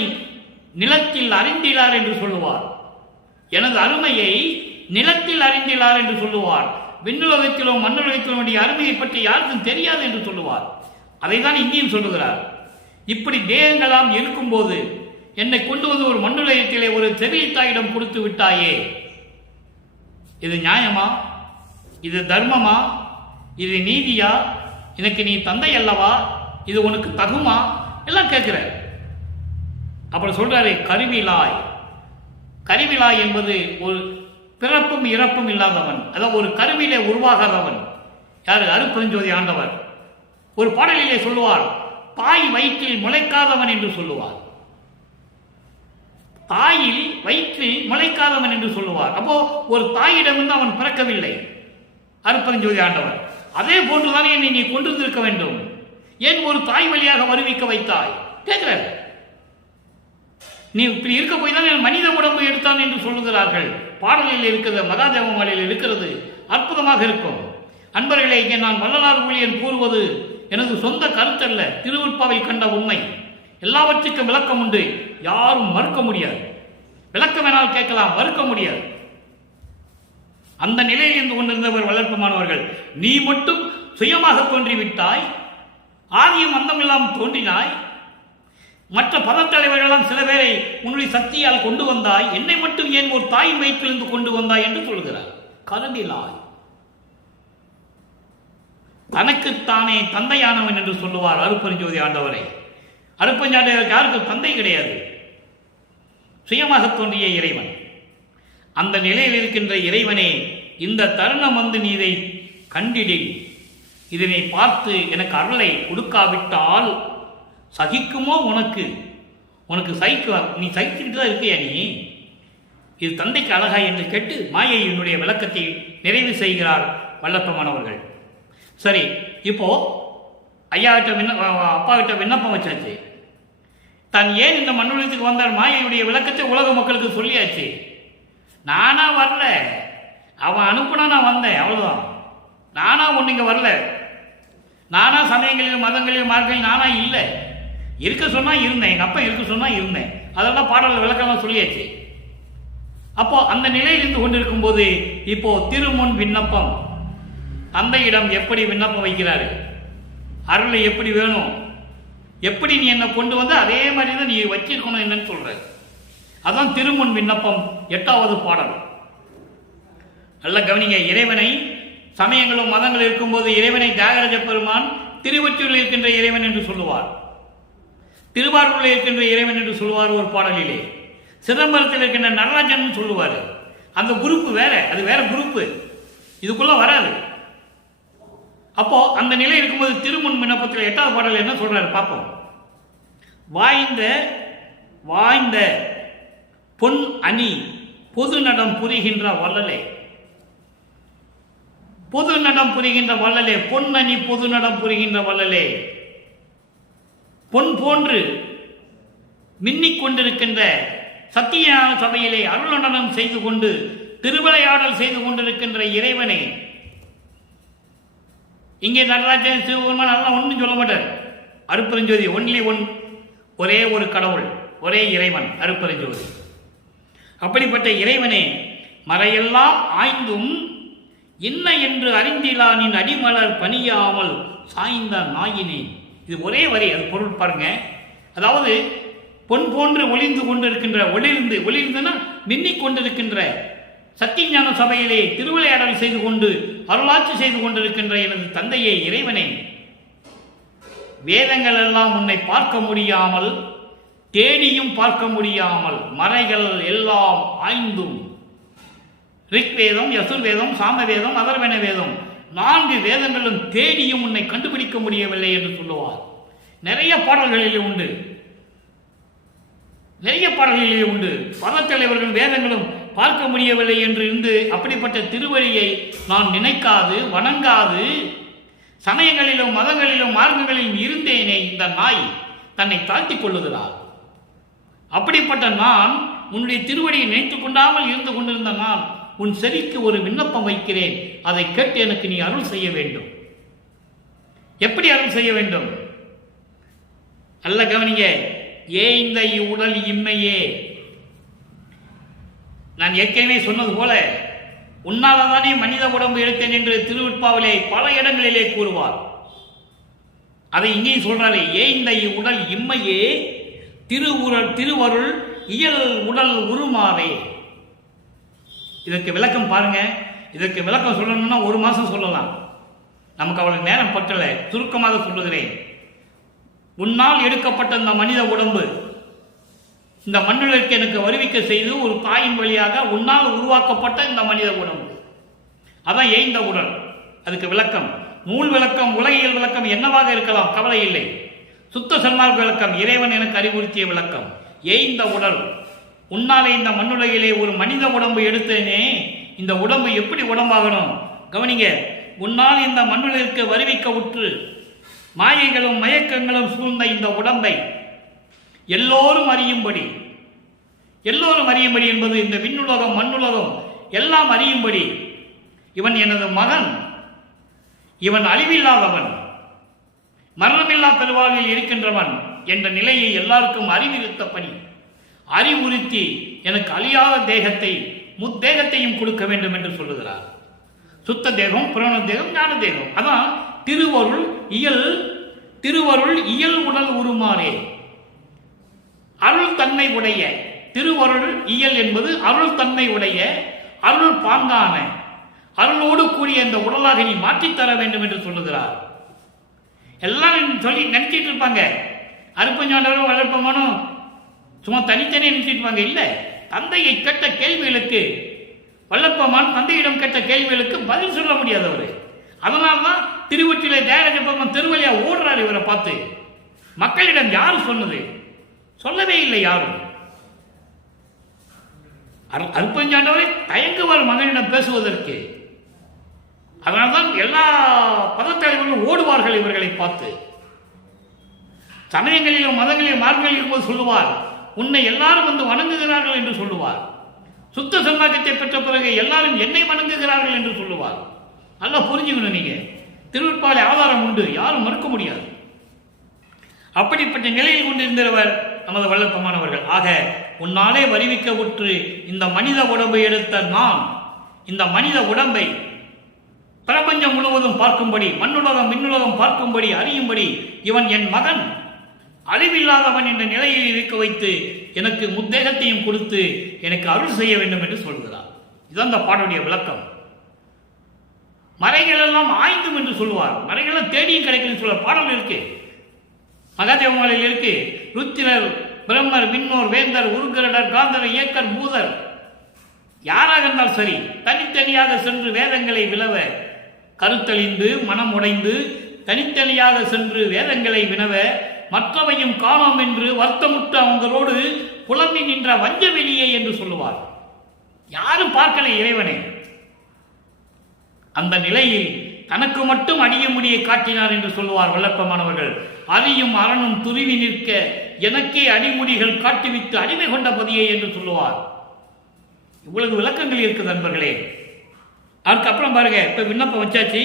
நிலத்தில் அறிந்திலார் என்று சொல்லுவார். எனது அருமையை நிலத்தில் அறிந்திலார் என்று சொல்லுவார். விண்ணுலகத்திலோ மண்ணுலகத்திலோ அருமையை பற்றி யாருக்கும் தெரியாது என்று சொல்லுவார். அதை தான் இங்கேயும் சொல்லுகிறார். இப்படி தேகங்களாம் இருக்கும்போது என்னை கொண்டு வந்து ஒரு மண்ணுலகத்திலே ஒரு செவிலித்தாயிடம் கொடுத்து விட்டாயே. இது நியாயமா? இது தர்மமா? இது நீதியா? எனக்கு நீ தந்தை அல்லவா? இது உனக்கு தகுமா? எல்லாம் கேட்கிற. அப்புறம் சொல்றாரு, கருவிலாய் என்பது ஒரு பிறப்பும் இறப்பும் இல்லாதவன், அதாவது ஒரு கருவிலே உருவாகாதவன். யாரு? அருட்பெருஞ்சோதி ஆண்டவர் ஒரு பாடலிலே சொல்லுவார், தாய் வயிற்றில் முளைக்காதவன் என்று சொல்லுவார். தாயில் வயிற்றில் முளைக்காதவன் என்று சொல்லுவார். அப்போ ஒரு தாயிடமிருந்து அவன் பிறக்கவில்லை. அருட்பெருஞ்சோதி ஆண்டவர் அதே போன்றுதானே என்னை நீ கொண்டிருந்திருக்க வேண்டும். ஏன் ஒரு தாய் வழியாக வருவிக்க வைத்தாய் கேட்கிறார். நீ இப்படி இருக்க போய் தான் மனித உடம்பு எடுத்தான் என்று சொல்லுகிறார்கள். பாடலில் இருக்கிறது, மகாதேவமாலையில் இருக்கிறது. அற்புதமாக இருக்கும். அன்பர்களே, இங்கே நான் வள்ளலார் ஊழியன் கூறுவது எனது சொந்த கருத்தல்ல, திருவிற்பாவில் கண்ட உண்மை. எல்லாவற்றுக்கும் விளக்கம் உண்டு, யாரும் மறுக்க முடியாது. விளக்கம் வேணால் கேட்கலாம், மறுக்க முடியாது. அந்த நிலையில் இருந்து கொண்டிருந்தவர் வளர்ப்புமானவர்கள். நீ மட்டும் சுயமாக தோன்றிவிட்டாய், ஆதியும் அந்தமில்லாமல் தோன்றினாய். மற்ற பதத்தலைவர்களெல்லாம் சில பேரை உன்னுடைய சக்தியால் கொண்டு வந்தாய், என்னை மட்டும் ஏன் ஒரு தாயின் வயிற்றிலிருந்து கொண்டு வந்தாய் என்று சொல்கிறார். கருவிலாய் தனக்குத்தானே தந்தையானவன் என்று சொல்லுவார் அருட்பெருஞ்சோதி ஆண்டவரை. அருட்பெருஞ்சாண்டவருக்கு யாருக்கும் தந்தை கிடையாது, சுயமாக தோன்றிய இறைவன். அந்த நிலையில் இருக்கின்ற இறைவனே, இந்த தருணம் வந்து நீ இதை கண்டிடில், இதனை பார்த்து எனக்கு அருளை கொடுக்காவிட்டால் சகிக்குமோ உனக்கு? உனக்கு நீ சகிச்சுக்கிட்டு தான் இருக்கியா நீ? இது தந்தைக்கு அழகா என்று கேட்டு மாயையினுடைய விளக்கத்தை நிறைவு செய்கிறார் வல்லப்பமானவர்கள். சரி, இப்போ ஐயா கிட்ட அப்பா கிட்ட விண்ணப்பம் வச்சாச்சு. தான் ஏன் இந்த மண்ணுலகத்துக்கு வந்தார் மாயையுடைய விளக்கத்தை உலக மக்களுக்கு சொல்லியாச்சு. நானா வரல, அவன் அனுப்புனா நான் வந்தேன், அவ்வளவுதான். நானா ஒன்று இங்கே வரல, நானா சமயங்களிலும் மதங்களிலும் மார்க்கங்களில் நானா இல்லை. இருக்க சொன்னா இருந்தேன், எங்கள் அப்பா இருக்க சொன்னா இருந்தேன். அதெல்லாம் பாடல் விளக்கமாக சொல்லியாச்சு. அப்போ அந்த நிலையில் இருந்து கொண்டிருக்கும் போது இப்போ திருமுன் விண்ணப்பம், தந்தையிடம் எப்படி விண்ணப்பம் வைக்கிறாரு, அருளை எப்படி வேணும், எப்படி நீ என்னை கொண்டு வந்து அதே மாதிரி தான் நீ வச்சிருக்கணும் என்னன்னு சொல்ற. அதான் திருமுன் விண்ணப்பம் 8வது பாடல். நல்ல கவனிங்க. இறைவனை சமயங்களும் மதங்களும் இருக்கும்போது இறைவனை தியாகராஜ பெருமான் திருவொற்றியூரில் இருக்கின்ற இறைவன் என்று சொல்லுவார், திருவாரூரில் இருக்கின்ற இறைவன் என்று சொல்லுவார் ஒரு பாடலிலே. சிதம்பரத்தில் இருக்கின்ற நடராஜன் சொல்லுவார். அந்த குரூப்பு வேற, அது வேற குரூப்பு, இதுக்குள்ள வராது. அப்போ அந்த நிலை இருக்கும்போது திருமுன் விண்ணப்பத்தில் 8வது பாடல் என்ன சொல்றாரு பார்ப்போம். வாய்ந்த வாய்ந்த பொன் அணி பொது நடம் புரிகின்ற வள்ளலே, பொது நடம் புரிகின்ற வள்ளலே, பொன் அணி பொது நடம் புரிகின்ற வள்ளலே, பொன் போன்று மின்னிக் கொண்டிருக்கின்ற சத்தியான சபையிலே அருள் நடனம் செய்து கொண்டு திருவிளையாடல் செய்து கொண்டிருக்கின்ற இறைவனே. இங்கே நடராஜன் சிவபெருமான் அதெல்லாம் ஒன்றும் சொல்ல மாட்டார். அருட்பெருஞ்சோதி ஒன்லி ஒன், ஒரே ஒரு கடவுள், ஒரே இறைவன் அருட்பெருஞ்சோதி. அப்படிப்பட்ட இறைவனே, மறையெல்லாம் ஆய்ந்தும் என்ன என்று அறிந்திலானின் அடிமலர் பணியாமல் சாய்ந்த நாயினே. இது ஒரே வரி, அது பொருள் பாருங்க. அதாவது பொன் போன்று ஒளிந்து கொண்டிருக்கின்ற, ஒளிர்ந்துன்னா மின்னிக் கொண்டிருக்கின்ற சத்தியஞான சபையிலே திருவிளையாடல் செய்து கொண்டு அருளாட்சி செய்து கொண்டிருக்கின்ற எனது தந்தையே இறைவனே, வேதங்கள் எல்லாம் உன்னை பார்க்க முடியாமல், தேடியும் பார்க்க முடியாமல், மறைகள் எல்லாம் ஆய்ந்தும், ரிக்வேதம், யசுர்வேதம், சாமவேதம், அதர்வன வேதம் 4 வேதங்களும் தேடியும் உன்னை கண்டுபிடிக்க முடியவில்லை என்று சொல்லுவார். நிறைய பாடல்களிலே உண்டு, நிறைய பாடல்களிலே உண்டு. பல தலைவர்கள் வேதங்களும் பார்க்க முடியவில்லை என்று இருந்து அப்படிப்பட்ட திருவழியை நான் நினைக்காது வணங்காது சமயங்களிலும் மதங்களிலும் மார்க்கங்களிலும் இருந்தேனே, இந்த நாய் தன்னை தாழ்த்தி கொள்ளுகிறார். அப்படிப்பட்ட நான் உன்னுடைய திருவடியை நினைத்துக் கொண்டாமல் இருந்து கொண்டிருந்த நான் உன் செவிக்கு ஒரு விண்ணப்பம் வைக்கிறேன், அதை கேட்டு எனக்கு நீ அருள் செய்ய வேண்டும். எப்படி அருள் செய்ய வேண்டும்? நல்ல கவனிங்க. இந்த உடல் இம்மையே, நான் ஏற்கனவே சொன்னது போல உன்னால்தானே மனித உடம்பு எடுத்தேன் என்று திருவிற்பாவிலே பல இடங்களிலே கூறுவார். அதை இங்கேயும் சொல்றாரு. இந்த உடல் இம்மையே திருவருள் இயல் உடல் உருமாவே. இதற்கு விளக்கம் பாருங்க. இதற்கு விளக்கம் சொல்லணும்னா 1 மாசம் சொல்லலாம், நமக்கு அவ்வளவு நேரம் பற்றல. சுருக்கமாக சொல்லுகிறேன். உன்னால் எடுக்கப்பட்ட இந்த மனித உடம்பு இந்த மண்ணுலகிற்கு எனக்கு வருவிக்க செய்து ஒரு தாயின் வழியாக உன்னால் உருவாக்கப்பட்ட இந்த மனித உடம்பு, அதான் இந்த உடல். அதுக்கு விளக்கம், நூல் விளக்கம், உலகியல் விளக்கம் என்னவாக இருக்கலாம், கவலை இல்லை. சுத்த சன்மார்க்க விளக்கம், இறைவன் எனக்கு அறிவுறுத்திய விளக்கம். இந்த உடல், உன்னாலே இந்த மண்ணுலகிலே ஒரு மனித உடம்பு எடுத்தேனே, இந்த உடம்பு எப்படி உடம்பாகணும் கவனிங்க. உன்னால் இந்த மண்ணுலகிற்கு வருவிக்க உற்று மாயைகளும் மயக்கங்களும் சூழ்ந்த இந்த உடம்பை எல்லோரும் அறியும்படி, எல்லோரும் அறியும்படி என்பது இந்த விண்ணுலகம் மண்ணுலகம் எல்லாம் அறியும்படி, இவன் எனது மகன், இவன் அழிவில்லாதவன், மரணமில்லா பெருவாழ்வில் இருக்கின்றவன் என்ற நிலையை எல்லாருக்கும் அறிவுறுத்த பணி, அறிவுறுத்தி எனக்கு அழியாத தேகத்தை முத்தேகத்தையும் கொடுக்க வேண்டும் என்று சொல்லுகிறார். சுத்த தேகம், புராண தேகம், ஞான தேகம். அதான் திருவருள் இயல் உடல் உருமாறே. அருள் தன்மை உடைய திருவருள் இயல் என்பது அருள் தன்மை உடைய, அருள் பாங்கான, அருளோடு கூடிய இந்த உடலாக நீ மாற்றித்தர வேண்டும் என்று சொல்லுகிறார். எல்லாம் சொல்லி நினைச்சிட்டு இருப்பாங்க, அருப்பஞ்சாண்டவரும் வளர்ப்பமானும் சும்மா தனித்தனே நினைச்சிட்டு இருப்பாங்க. இல்லை, தந்தையை கேட்ட கேள்விகளுக்கு வல்லப்பமான் தந்தையிடம் கேட்ட கேள்விகளுக்கு பதில் சொல்ல முடியாதவர். அதனால்தான் திருவொற்றிலே தியாகராஜ பெருமான் திருவழியா ஓடுறார். இவரை பார்த்து மக்களிடம் யாரு சொன்னது? சொல்லவே இல்லை யாரும். அருப்பஞ்சாண்டவரை தயங்குவார் மகனிடம் பேசுவதற்கு. அதனால்தான் எல்லா பதத்தலைவர்களும் ஓடுவார்கள் இவர்களை பார்த்து. சமயங்களிலும் மதங்களிலும் மார்களிலும் போது சொல்லுவார், உன்னை எல்லாரும் வந்து வணங்குகிறார்கள் என்று சொல்லுவார். சுத்த சன்மார்க்கத்தை பெற்ற பிறகு எல்லாரும் என்னை வணங்குகிறார்கள் என்று சொல்லுவார். நல்லா புரிஞ்சுக்கணும். நீங்க திருவிற்பாலை ஆதாரம் உண்டு, யாரும் மறுக்க முடியாது. அப்படிப்பட்ட நிலையில் கொண்டிருந்தவர் நமது வல்லப்பமானவர்கள். ஆக உன்னாலே வருவிக்க உற்று இந்த மனித உடம்பை எடுத்த நான் இந்த மனித உடம்பை பிரபஞ்சம் முழுவதும் பார்க்கும்படி, மண்ணுலகம் மின்னுலகம் பார்க்கும்படி அறியும்படி இவன் என் மகன், அழிவில்லாதவன் என்ற நிலையில் இருக்க வைத்து எனக்கு முத்தேகத்தையும் கொடுத்து எனக்கு அருள் செய்ய வேண்டும் என்று சொல்கிறார். இதுதான் இந்த பாடலுடைய விளக்கம். மறைகள் எல்லாம் ஆய்ந்தும் என்று சொல்லுவார். மறைகள் தேடியும் கிடைக்கும் சொல்ல பாடல் இருக்கு, மகாதேவமாலையில் இருக்கு. ருத்திரர், பிரம்மர், விண்ணோர், வேந்தர், உருகரடர், காந்தர், இயக்கர், பூதர் யாராக இருந்தால் சரி, தனித்தனியாக சென்று வேதங்களை விளவ கருத்தழிந்து மனம் உடைந்து தனித்தனியாக சென்று வேதங்களை வினவ மற்றவையும் காணோம் என்று வருத்தமுற்று அவங்களோடு புலம்பி நின்ற வஞ்சவெளியே என்று சொல்லுவார். யாரும் பார்க்கல இறைவனை. அந்த நிலையில் தனக்கு மட்டும் அடிய முடியை காட்டினார் என்று சொல்லுவார் வல்லப்பமானவர்கள். அறியும் அரணும் துருவி நிற்க எனக்கே அடிமுடிகள் காட்டிவித்து அடிமை கொண்ட பதியை என்று சொல்லுவார். இவ்வளவு விளக்கங்கள் இருக்குது நண்பர்களே. அதுக்கப்புறம் பாருங்க, இப்ப விண்ணப்பம் வச்சாச்சு,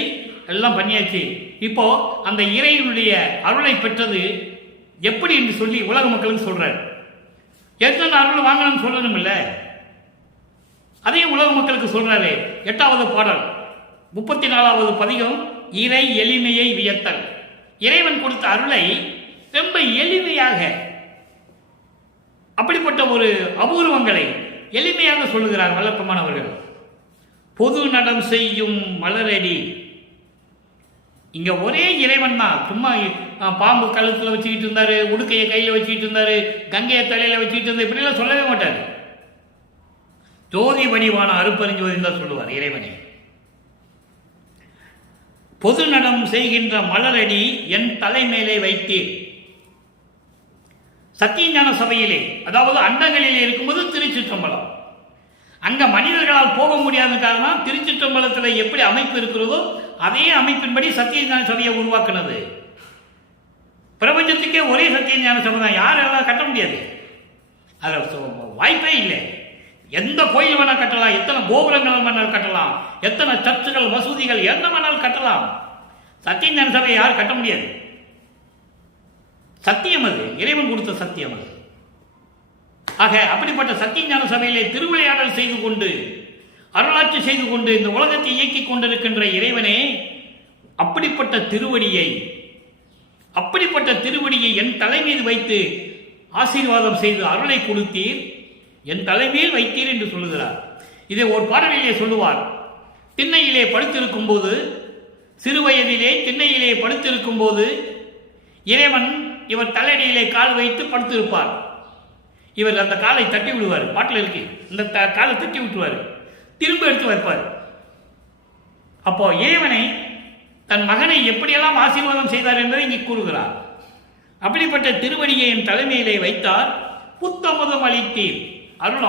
எல்லாம் பண்ணியாச்சு. இப்போ அந்த இறைவனுடைய அருளை பெற்றது எப்படி என்று சொல்லி உலக மக்களுக்கு சொல்றார். எத்தனை அருள் வாங்கணும்னு சொல்லணும் இல்ல, அதையும் உலக மக்களுக்கு சொல்றாரு. 8வது பாடல் 34வது பதிகம், இறை எளிமையை வியத்தல். இறைவன் கொடுத்த அருளை ரொம்ப எளிமையாக, அப்படிப்பட்ட ஒரு அபூர்வங்களை எளிமையாக சொல்லுகிறார் வல்லப்பமானவர்கள். பொது நடம் செய்யும் மலரடி. இங்க ஒரே இறைவன் தான். சும்மா பாம்பு கழுத்துல வச்சுக்கிட்டு இருந்தாரு, உடுக்கையை கையில வச்சுக்கிட்டு இருந்தாரு, கங்கையை தலையில வச்சுக்கிட்டு இருந்தாரு, இப்படிலாம் சொல்லவே மாட்டார். ஜோதி வடிவான அருப்பெருஞ்சோதி தான் சொல்லுவார் இறைவனை. பொது நடம் செய்கின்ற மலரடி என் தலைமையிலே வைத்தீர். சத்தியஞான சபையிலே, அதாவது அண்டங்களிலே இருக்கும்போது திருச்சிற்றம்பலம், அங்க மனிதர்களால் போக முடியாத காரணம் திருச்சிற்றம்பலத்தில் எப்படி அமைப்பு இருக்கிறதோ அதே அமைப்பின்படி சத்தியஞான சபையை உருவாக்குனது. பிரபஞ்சத்துக்கே ஒரே சத்தியஞான சபை தான், யாரெல்லாம் கட்ட முடியாது, அதில் வாய்ப்பே இல்லை. எந்த கோயில் வேணால் கட்டலாம், எத்தனை கோபுரங்கள் வேணாலும் கட்டலாம், எத்தனை சர்ச்சுகள் மசூதிகள் என்ன வேணாலும் கட்டலாம். சத்தியஞான சபையை யாரும் கட்ட முடியாது. சத்தியம் அது, இறைவன் கொடுத்த சத்தியம் அது. ஆக அப்படிப்பட்ட சத்தியஞான சபையிலே திருவிளையாடல் செய்து கொண்டு அருளாட்சி செய்து கொண்டு இந்த உலகத்தை இயக்கிக் கொண்டிருக்கின்ற இறைவனே, அப்படிப்பட்ட திருவடியை என் தலைமீது வைத்து ஆசீர்வாதம் செய்து அருளை கொடுத்தீர், என் தலைமையில் வைத்தீர் என்று சொல்லுகிறார். இதை ஒரு பாடலிலே சொல்லுவார். திண்ணையிலே படுத்திருக்கும் போது, சிறு வயதிலே திண்ணையிலே படுத்திருக்கும் போது இறைவன் இவர் தலையடியிலே கால் வைத்து படுத்திருப்பார். இவர் அந்த காலை தட்டி விடுவார். பாட்டில் இருக்கு, இந்த காலை தட்டி விட்டுருவார், திரும்ப எடுத்து வைப்பார். அப்போ இறைவனை தன் மகனை எப்படியெல்லாம் ஆசீர்வாதம் செய்தார் என்பதை இங்கே கூறுகிறார். அப்படிப்பட்ட திருவடியை என் தலைமையிலே வைத்தார். புத்தமுதம் அளித்தீர், அருள்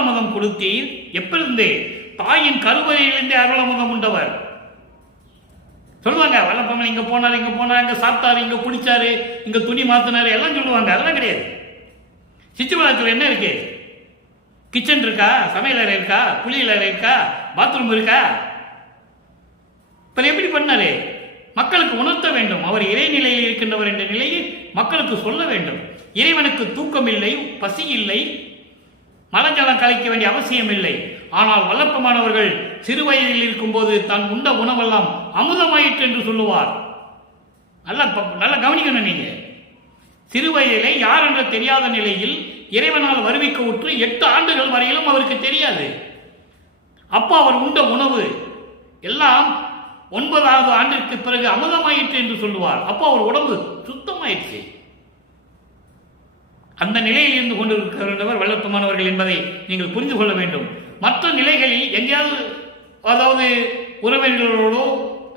அமுதம் கொடுத்தீர். எப்பொழுது தாயின் கருவறையிலிருந்தே அருள் அமுதம் உண்டவர். சொல்லுவாங்க, வல்லப்பம்மன் இங்க போனார், இங்க சாப்பிட்டாரு, இங்க குடிச்சாரு, இங்க துணி மாத்தினாரு, எல்லாம் சொல்லுவாங்க. அதெல்லாம் கிடையாது. சிச்சுவலத்தில் என்ன இருக்கு? கிச்சன் இருக்கா, சமையல் அறை இருக்கா, குளியல் அறை இருக்கா, பாத்ரூம் இருக்கா? இப்ப எப்படி பண்ணாரு? மக்களுக்கு உணர்த்த வேண்டும். அவர் இறைநிலையில் இருக்கின்றவர் என்ற நிலையை மக்களுக்கு சொல்ல வேண்டும். இறைவனுக்கு தூக்கம் இல்லை, பசி இல்லை, மலஜலம் கலைக்க வேண்டிய அவசியம் இல்லை. ஆனால் வல்லப்பமானவர்கள் சிறு வயதில் இருக்கும் போது தான் உண்ட உணவெல்லாம் அமுதமாயிற்று என்று சொல்லுவார். நல்லா கவனிக்கணும். நீங்க சிறு வயதிலே யார் என்று தெரியாத நிலையில் இறைவனால் வருவிக்க உற்று 8 ஆண்டுகள் வரையிலும் அவருக்கு தெரியாது. அப்போ அவர் உண்ட உணவு எல்லாம் 9வது ஆண்டிற்கு பிறகு அமுதமாயிற்று என்று சொல்லுவார். அப்போ அவர் உடம்பு சுத்தமாயிற்று. அந்த நிலையில் இருந்து கொண்டிருக்கிறவர் வல்லற்பமானவர்கள் என்பதை நீங்கள் புரிந்து கொள்ள வேண்டும். மற்ற நிலைகளில் எங்கேயாவது, அதாவது உறவினர்களோடோ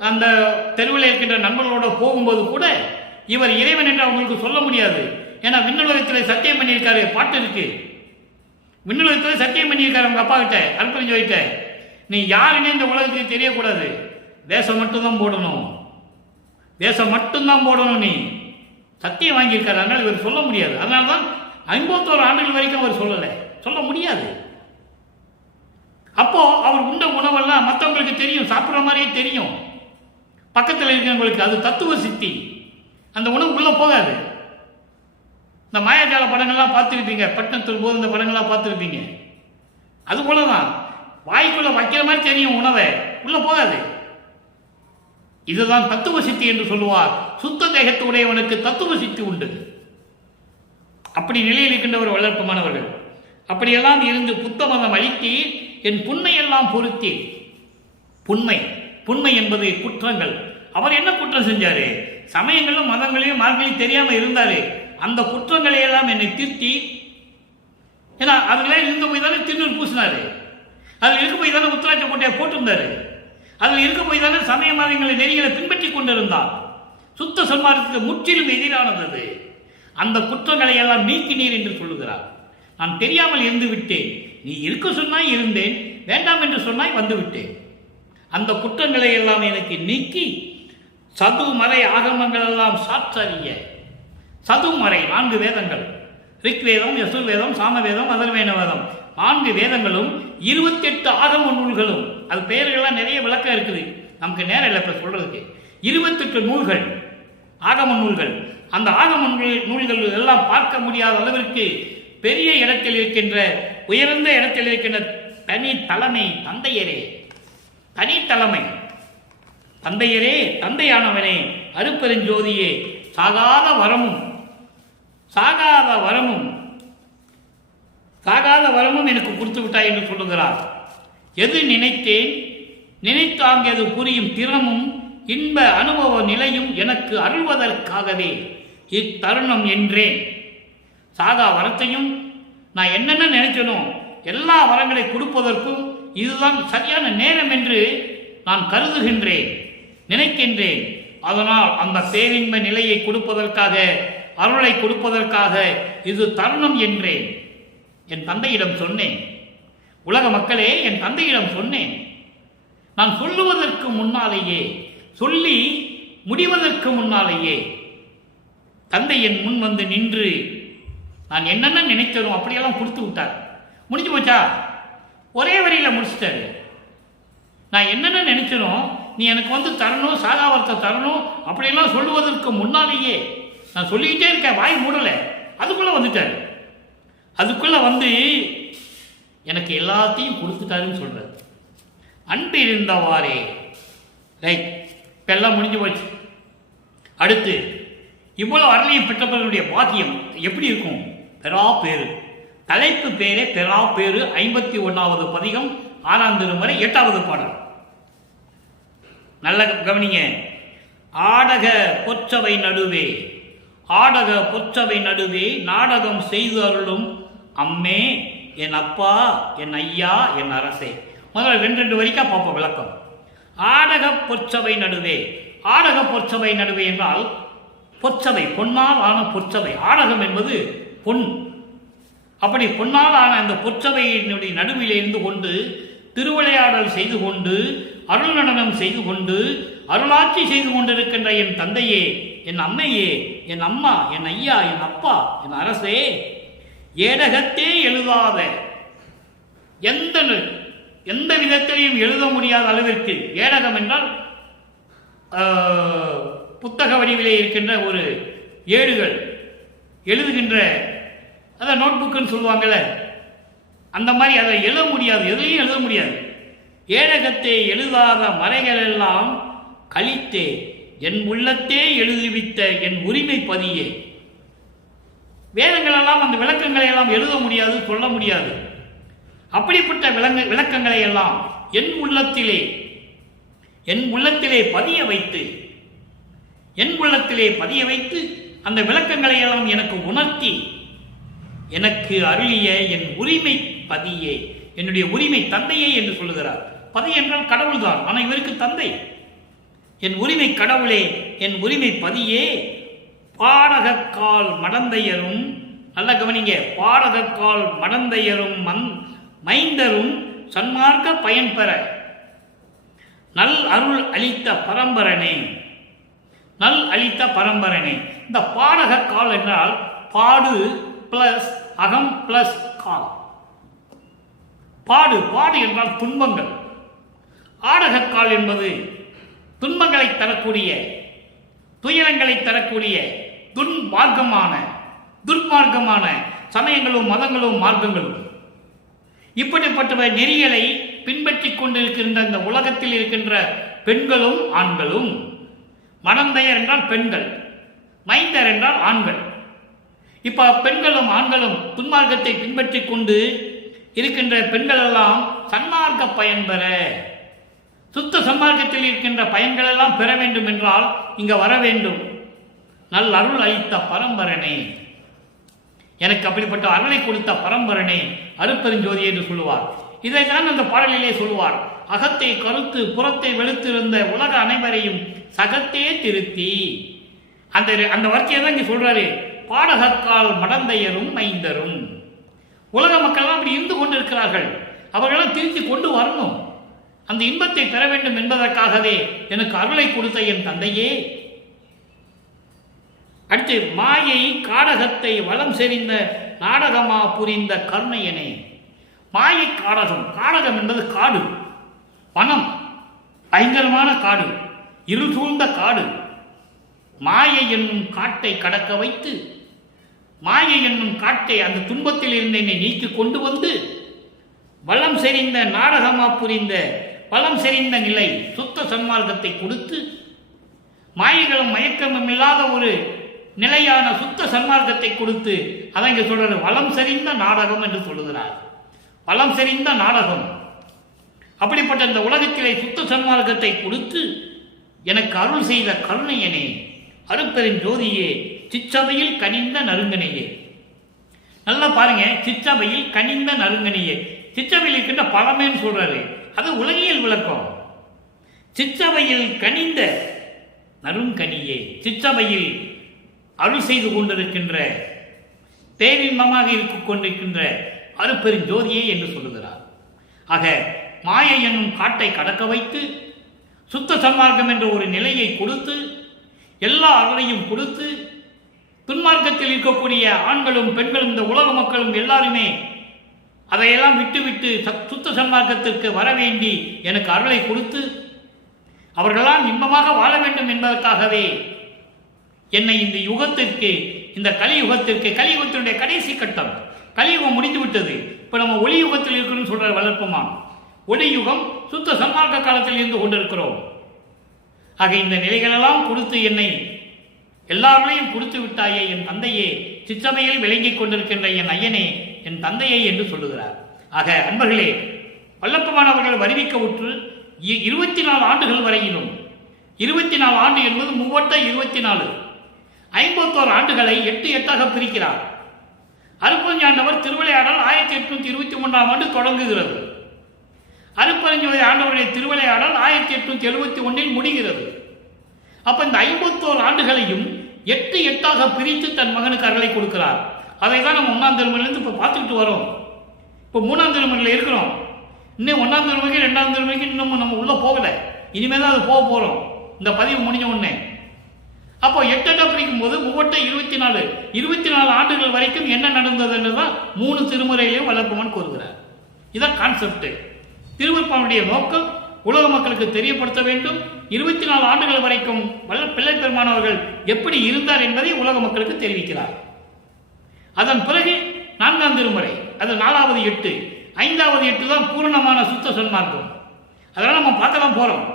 அந்த தெருவில் இருக்கின்ற நண்பர்களோட போகும்போது கூட இவர் இறைவன் என்று அவங்களுக்கு சொல்ல முடியாது. ஏன்னா விண்ணுலகத்தில் சத்தியம் பண்ணியிருக்காரு, பாட்டு இருக்கு. விண்ணுலகத்தில் சத்தியம் பண்ணியிருக்காரு அவங்க அப்பா கிட்ட, அற்புதஞ்சோதிட்ட, நீ யாருன்னு இந்த உலகத்துக்கு தெரியக்கூடாது, வேஷம் மட்டும்தான் போடணும், வேஷம் மட்டும்தான் போடணும், நீ சத்தியம் வாங்கியிருக்காரு. அதனால் இவர் சொல்ல முடியாது. அதனால தான் 51 ஆண்டுகள் வரைக்கும் அவர் சொல்ல முடியாது. அப்போ அவர் உண்ட உணவெல்லாம் மற்றவங்களுக்கு தெரியும், சாப்பிட்ற மாதிரியே தெரியும். பக்கத்தில் இருக்கிறவங்களுக்கு அது தத்துவ சித்தி. அந்த உணவு உள்ள போகாது. இந்த மாயாஜால படங்கள்லாம் பார்த்துருப்பீங்க, பட்டணத்தில் போது இந்த படங்கள்லாம் பார்த்துருப்பீங்க. அது போலதான் வாய்க்குள்ள வைக்கிற மாதிரி தெரியும், உணவை உள்ள போகாது. இதுதான் தத்துவ சித்தி என்று சொல்லுவார். சுத்த தேகத்து உடையவனுக்கு தத்துவ சித்தி உண்டு. அப்படி நிலையில் இருக்கின்றவர் வளர்ப்புமானவர்கள். அப்படியெல்லாம் இருந்து புத்த மதம் அளித்து என் புண்மையெல்லாம் பொருத்தி. புண்மை என்பது குற்றங்கள். அவர் என்ன குற்றம் செஞ்சாரு? சமயங்களும் மதங்களையும் மார்க்களையும் தெரியாம இருந்தாரு. அந்த குற்றங்களை எல்லாம் என்னை திருத்தி, ஏன்னா அதுல இருந்த போய் தானே திருநூறு பூசினாரு, அதில் இருக்க போய் தானே உத்தராட்ச கோட்டையை போட்டிருந்தாரு, அதில் இருக்க போய் தானே சமய மதங்களை நெறிகளை பின்பற்றி கொண்டிருந்தார். சுத்த சன்மார்க்கத்துக்கு முற்றிலும் எதிரானது. அந்த குற்றங்களை எல்லாம் நீக்கினீர் என்று சொல்லுகிறார். நான் தெரியாமல் இருந்து விட்டேன், நீ இருக்க சொன்னாய் இருந்தேன், வேண்டாம் என்று சொன்னாய் வந்து விட்டேன். அந்த குற்றங்களை எல்லாம் எனக்கு நீக்கி சதுமறை ஆகமங்கள் எல்லாம் சாற்றறிய. சதுமறை 4 வேதங்கள், ரிக்வேதம், யசுர்வேதம், சாமவேதம், அதர்வேண வேதம், 4 வேதங்களும் 28 ஆகம நூல்களும். அது பெயர்கள்லாம் நிறைய விளக்கம் இருக்குது, நமக்கு நேரம் இல்லை இப்ப சொல்றதுக்கு. 28 நூல்கள், ஆகம நூல்கள். அந்த ஆகம நூல்கள் எல்லாம் பார்க்க முடியாத அளவிற்கு பெரிய இடத்தில் இருக்கின்ற, உயர்ந்த இடத்தில் இருக்கின்ற தனி தலைமை தந்தையரே, தனி தலைமை தந்தையரே, தந்தையானவனே, அருப்பெருஞ்சோதியே, சாகாத வரமும் எனக்கு கொடுத்து விட்டாய் என்று சொல்லுகிறார். எது நினைத்தேன், நினைத்தாங்க அது புரியும் திறமும் இன்ப அனுபவ நிலையும் எனக்கு அருள்வதற்காகவே இத்தருணம் என்றேன். சாகா வரத்தையும் நான் என்னென்ன நினைச்சனோ எல்லா வரங்களை கொடுப்பதற்கும் இதுதான் சரியான நேரம் என்று நான் கருதுகின்றேன், நினைக்கின்றேன். அதனால் அந்த பேரின்ப நிலையை கொடுப்பதற்காக, அருளை கொடுப்பதற்காக இது தருணம் என்றேன். என் தந்தையிடம் சொன்னேன். உலக மக்களே, என் தந்தையிடம் சொன்னேன். நான் சொல்லுவதற்கு முன்னாலேயே, சொல்லி முடிவதற்கு முன்னாலேயே தந்தை என் முன் வந்து நின்று நான் என்னென்ன நினைத்தனோ அப்படியெல்லாம் கொடுத்து விட்டார். முடிஞ்சு போச்சா? ஒரே வரியில முடிச்சிட்டாரு. நான் என்னென்ன நினைச்சனோ நீ எனக்கு வந்து தரணும், சாகாவரத்தை தரணும் அப்படியெல்லாம் சொல்லுவதற்கு முன்னாலேயே நான் சொல்லிக்கிட்டே இருக்கேன், வாய் மூடல. அதுக்குள்ள வந்துட்டாரு. அதுக்குள்ள வந்து எனக்கு எல்லாத்தையும் கொடுத்துட்டாருன்னு சொல்றாரு. அன்பு இருந்தவாறே. ரைட், இப்ப எல்லாம் முடிஞ்சு போச்சு. அடுத்து இவ்வளவு அருளையும் பெற்றவர்களுடைய பாக்கியம் எப்படி இருக்கும்? பெறா பேரு. தலைப்பு பேரே பெறா பேரு. 51வது பதிகம், 6ஆம் திருமுறை, 8வது பாடல். நல்ல கவனிங்க. ஆடக பொற்றவை நடுவே, ஆடக பொற்றவை நடுவே நாடகம் செய்து அருளும் அம்மே, என் அப்பா, என் ஐயா, என் அரசே. முதல்ல 2 வரிக்கா பார்ப்போம் விளக்கம். ஆடக பொற்றவை நடுவே. ஆடக பொற்றவை நடுவே என்றால் பொற்றவை, பொன்னால் ஆன பொற்றவை. ஆடகம் என்பது பொன். அப்படி பொன்னால் ஆன அந்த பொற்றவையினுடைய நடுவில் இருந்து கொண்டு திருவிளையாடல் செய்து கொண்டு அருள் நடனம் செய்து கொண்டு அருளாட்சி செய்து கொண்டிருக்கின்ற என் தந்தையே, என் அம்மையே, என் அம்மா, என் ஐயா, என் அப்பா, என் அரசே, ஏடகத்தே எழுதாத, எந்த விதத்திலையும் எழுத முடியாத அளவிற்கு, ஏடகம் என்றால் புத்தக வடிவிலே இருக்கின்ற ஒரு ஏடுகள், எழுதுகின்ற, அதான் நோட்புக்குன்னு சொல்லுவாங்கல்ல, அந்த மாதிரி அதை எழுத முடியாது, எதையும் எழுத முடியாது. ஏடகத்தே எழுதாத மறைகள் எல்லாம் கழித்தே என் உள்ளத்தே எழுதிவித்த என் உரிமை பதியே. வேதங்கள் எல்லாம் அந்த விளக்கங்களை எல்லாம் எழுத முடியாது, சொல்ல முடியாது. அப்படிப்பட்ட விளக்கங்களை எல்லாம் என் உள்ளத்திலே பதிய வைத்து அந்த விளக்கங்களை எல்லாம் எனக்கு உணர்த்தி எனக்கு அருளிய என் உரிமை பதியே, என்னுடைய உரிமை தந்தையே என்று சொல்லுகிறார். பதி என்றால் கடவுள் தான், ஆனால் இவருக்கு தந்தை. என் உரிமை கடவுளே, என் உரிமை பதியே, பாடகக்கால் மடந்தையரும், நல்ல கவனிங்க, பாடகக்கால் மடந்தையரும் மைந்தரும் சன்மார்க்க பயன் பெற நல் அருள் அளித்த பரம்பரனே, நல் அளித்த பரம்பரனே. இந்த பாடகக்கால் என்றால் பாடு பிளஸ் அகம் பிளஸ் கால். பாடு என்றால் துன்பங்கள். ஆடகக்கால் என்பது துன்பங்களை தரக்கூடிய, துயரங்களை தரக்கூடிய துர்மார்க்கமான சமயங்களும் மதங்களும் மார்க்கங்களும் இப்படிப்பட்ட நெறிகளை பின்பற்றி கொண்டிருக்கின்ற இந்த உலகத்தில் இருக்கின்ற பெண்களும் ஆண்களும், மடந்தையர் என்றால் பெண்கள், மைந்தர் என்றால் ஆண்கள். இப்ப பெண்களும் ஆண்களும் துன்மார்க்கத்தை பின்பற்றி கொண்டு இருக்கின்ற பெண்கள் எல்லாம் சன்மார்க்க பயன் பெற, சுத்த சன்மார்க்கத்தில் இருக்கின்ற பயன்கள் எல்லாம் பெற வேண்டும் என்றால் இங்க வர வேண்டும். நல் அருள் அளித்த பரம்பரனே, எனக்கு அப்படிப்பட்ட அருளை கொடுத்த பரம்பரனே அருட்பெருஞ்சோதி என்று சொல்லுவார். இதைத்தான் அந்த பாடலிலே சொல்லுவார். அகத்தை கருத்து புறத்தை வெளுத்திருந்த உலக அனைவரையும் சகத்தே திருத்தி. அந்த வார்த்தையை தான் இங்க சொல்றாரு. பாடகக்கால் மடந்தையரும் மைந்தரும், உலக மக்கள் அப்படி இருந்து கொண்டிருக்கிறார்கள், அவர்களெல்லாம் திருத்தி கொண்டு வரணும். அந்த இன்பத்தை பெற வேண்டும் என்பதற்காகவே எனக்கு அருளை கொடுத்த என் தந்தையே. அடுத்து, மாயை காடகத்தை வளம் செறிந்த நாடகமா புரிந்த கருணையனே. மாயை காடகம், காடகம் என்பது காடு, வனம், பயங்கரமான காடு, இருள் சூழ்ந்த காடு. மாயை என்னும் காட்டை கடக்க வைத்து, மாயை என்னும் காட்டை அந்த துன்பத்தில் இருந்து என்னை நீக்கி கொண்டு வந்து வளம் செறிந்த நாடகமா புரிந்த வளம் செறிந்த நிலை சுத்த சன்மார்க்கத்தை கொடுத்து, மாயைகளும் மயக்கமும் இல்லாத ஒரு நிலையான சுத்த சன்மார்க்கத்தை கொடுத்து, அதை இங்கே சொல்றது வளம் செறிந்த நாடகம் என்று சொல்லுகிறார். வளம் செறிந்த நாடகம். அப்படிப்பட்ட இந்த உலகத்திலே சுத்த சன்மார்க்கத்தை கொடுத்து எனக்கு அருள் செய்த கருணையனே, அருட்பெருஞ்சோதியே, சிற்றபையில் கனிந்த நறுங்கனையே. நல்லா பாருங்க, சிற்றபையில் கனிந்த நறுங்கனையே. சிற்றபையில் இருக்கின்ற பழமேன்னு சொல்றாரு, அது உலகியல் விளக்கம். சிற்றபையில் கனிந்த நறுங்கனியே, சிற்றபையில் அருள் செய்து கொண்டிருக்கின்ற, பேரின்பமாக இருக்க கொண்டிருக்கின்ற அருட்பெருஞ்சோதியே என்று சொல்லுகிறார். ஆக மாயை என்னும் காட்டை கடக்க வைத்து சுத்த சன்மார்க்கம் என்ற ஒரு நிலையை கொடுத்து, எல்லா அருளையும் கொடுத்து, துன்மார்க்கத்தில் இருக்கக்கூடிய ஆண்களும் பெண்களும் இந்த உலக மக்களும் எல்லாருமே அதையெல்லாம் விட்டுவிட்டு சுத்த சன்மார்க்கத்திற்கு வர வேண்டி எனக்கு அருளை கொடுத்து அவர்களெல்லாம் இன்பமாக வாழ வேண்டும் என்பதற்காகவே என்னை இந்த யுகத்திற்கு, இந்த கலியுகத்திற்கு, கலியுகத்தினுடைய கடைசி கட்டம், கலியுகம் முடிந்து விட்டது. இப்போ நம்ம ஒளி யுகத்தில் இருக்கணும்னு சொல்ற வளர்ப்புமான். ஒளி யுகம் சுத்த சன்மார்க்க காலத்தில் இருந்து கொண்டிருக்கிறோம். ஆக இந்த நிலைகளெல்லாம் கொடுத்து என்னை எல்லாரையும் கொடுத்து விட்டாயே என் தந்தையே, சிற்றமையில் விளங்கிக் கொண்டிருக்கின்ற என் ஐயனே, என் தந்தையை என்று சொல்லுகிறார். ஆக அன்பர்களே, வல்லப்பமானவர்கள் வருவிக்க உற்று 24 ஆண்டுகள் வரையிலும், 24 ஆண்டு என்பது 24, 51 ஆண்டுகளை 8 பிரிக்கிறார். அருட்பெருஞ்சாண்டவர் திருவிளையாடல் 1823ஆம் ஆண்டு தொடங்குகிறது. அருட்பெருஞ்சோதி ஆண்டவருடைய திருவிளையாடல் 1871 முடிகிறது. அப்ப இந்த 51 ஆண்டுகளையும் 8 பிரித்து தன் மகனுக்கு அருளை கொடுக்கிறார். அதை தான் நம்ம 1ஆம் திருமுறையிலிருந்து இப்போ பார்த்துக்கிட்டு வரோம். இப்போ 3ஆம் திருமுறையில் இருக்கிறோம். இன்னும் 1ஆம் திருமுறைக்கு 2ஆம் திருமுறைக்கு இன்னும் நம்ம உள்ள போகல. இனிமேல் தான் அது போக போறோம் இந்த பதிவு முடிஞ்ச உடனே. அப்போ 8 பிரிக்கும் போது 24 ஆண்டுகள் வரைக்கும் என்ன நடந்தது என்றுதான் 3 திருமுறையிலையும் வளர்ப்பவன் கூறுகிறார். இதான் கான்செப்ட். திருவருட்பாவுடைய நோக்கம் உலக மக்களுக்கு தெரியப்படுத்த வேண்டும். 24 ஆண்டுகள் வரைக்கும் பிள்ளை பெருமானவர்கள் எப்படி இருந்தார் என்பதை உலக மக்களுக்கு தெரிவிக்கிறார். அதன் பிறகு 4ஆம் திருமுறை, அது 4வது 8, 5வது 8 தான் பூரணமான சுத்த சன்மார்க்கம். அதெல்லாம் நம்ம பார்க்கலாம் போறோம்.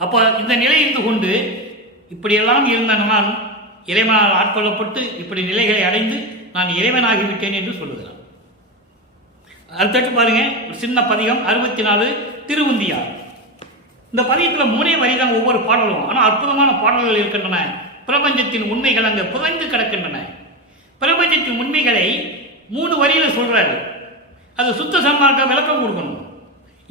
அப்ப இந்த நிலை இருந்து கொண்டு இப்படியெல்லாம் இருந்த நான் இறைவனால் ஆட்கொள்ளப்பட்டு இப்படி நிலைகளை அடைந்து நான் இறைவனாகிவிட்டேன் என்று சொல்லுகிறார். அடுத்தட்டு பாருங்க, சின்ன பதிகம் 64 திருவுந்தியார். இந்த பதியத்தில் 3 வரி தான் ஒவ்வொரு பாடலும். ஆனால் அற்புதமான பாடல்கள் இருக்கின்றன. பிரபஞ்சத்தின் உண்மைகள் அங்கே புதைந்து கிடக்கின்றன. பிரபஞ்சத்தின் உண்மைகளை 3 வரியில் சொல்றாரு. அது சுத்த சன்மார்க்க விளக்கம் கொடுக்கணும்.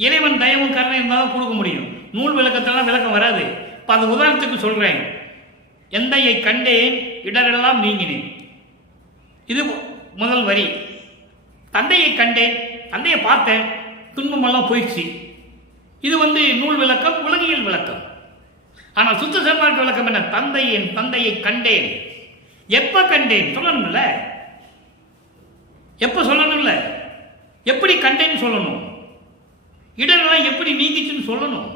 இறைவன் தயவும் கருணை இருந்தாலும் கொடுக்க முடியும். நூல் விளக்கத்தெல்லாம் விளக்கம் வராது. இப்போ அந்த உதாரணத்துக்கு சொல்றேன். எந்தையை கண்டேன் இடரெல்லாம் நீங்கினேன். இது முதல் வரி. தந்தையை கண்டேன், தந்தையை பார்த்தேன், துன்பமெல்லாம் போயிடுச்சு. இது நூல் விளக்கம், உலகியல் விளக்கம். ஆனால் சுத்த சன்மார்க்க விளக்கம் என்ன? என் தந்தையை கண்டேன். எப்ப கண்டேன் சொல்லணும்ல, எப்ப சொல்லணும்ல, எப்படி கண்டேன்னு சொல்லணும், இடரெல்லாம் எப்படி நீங்கிச்சுன்னு சொல்லணும்.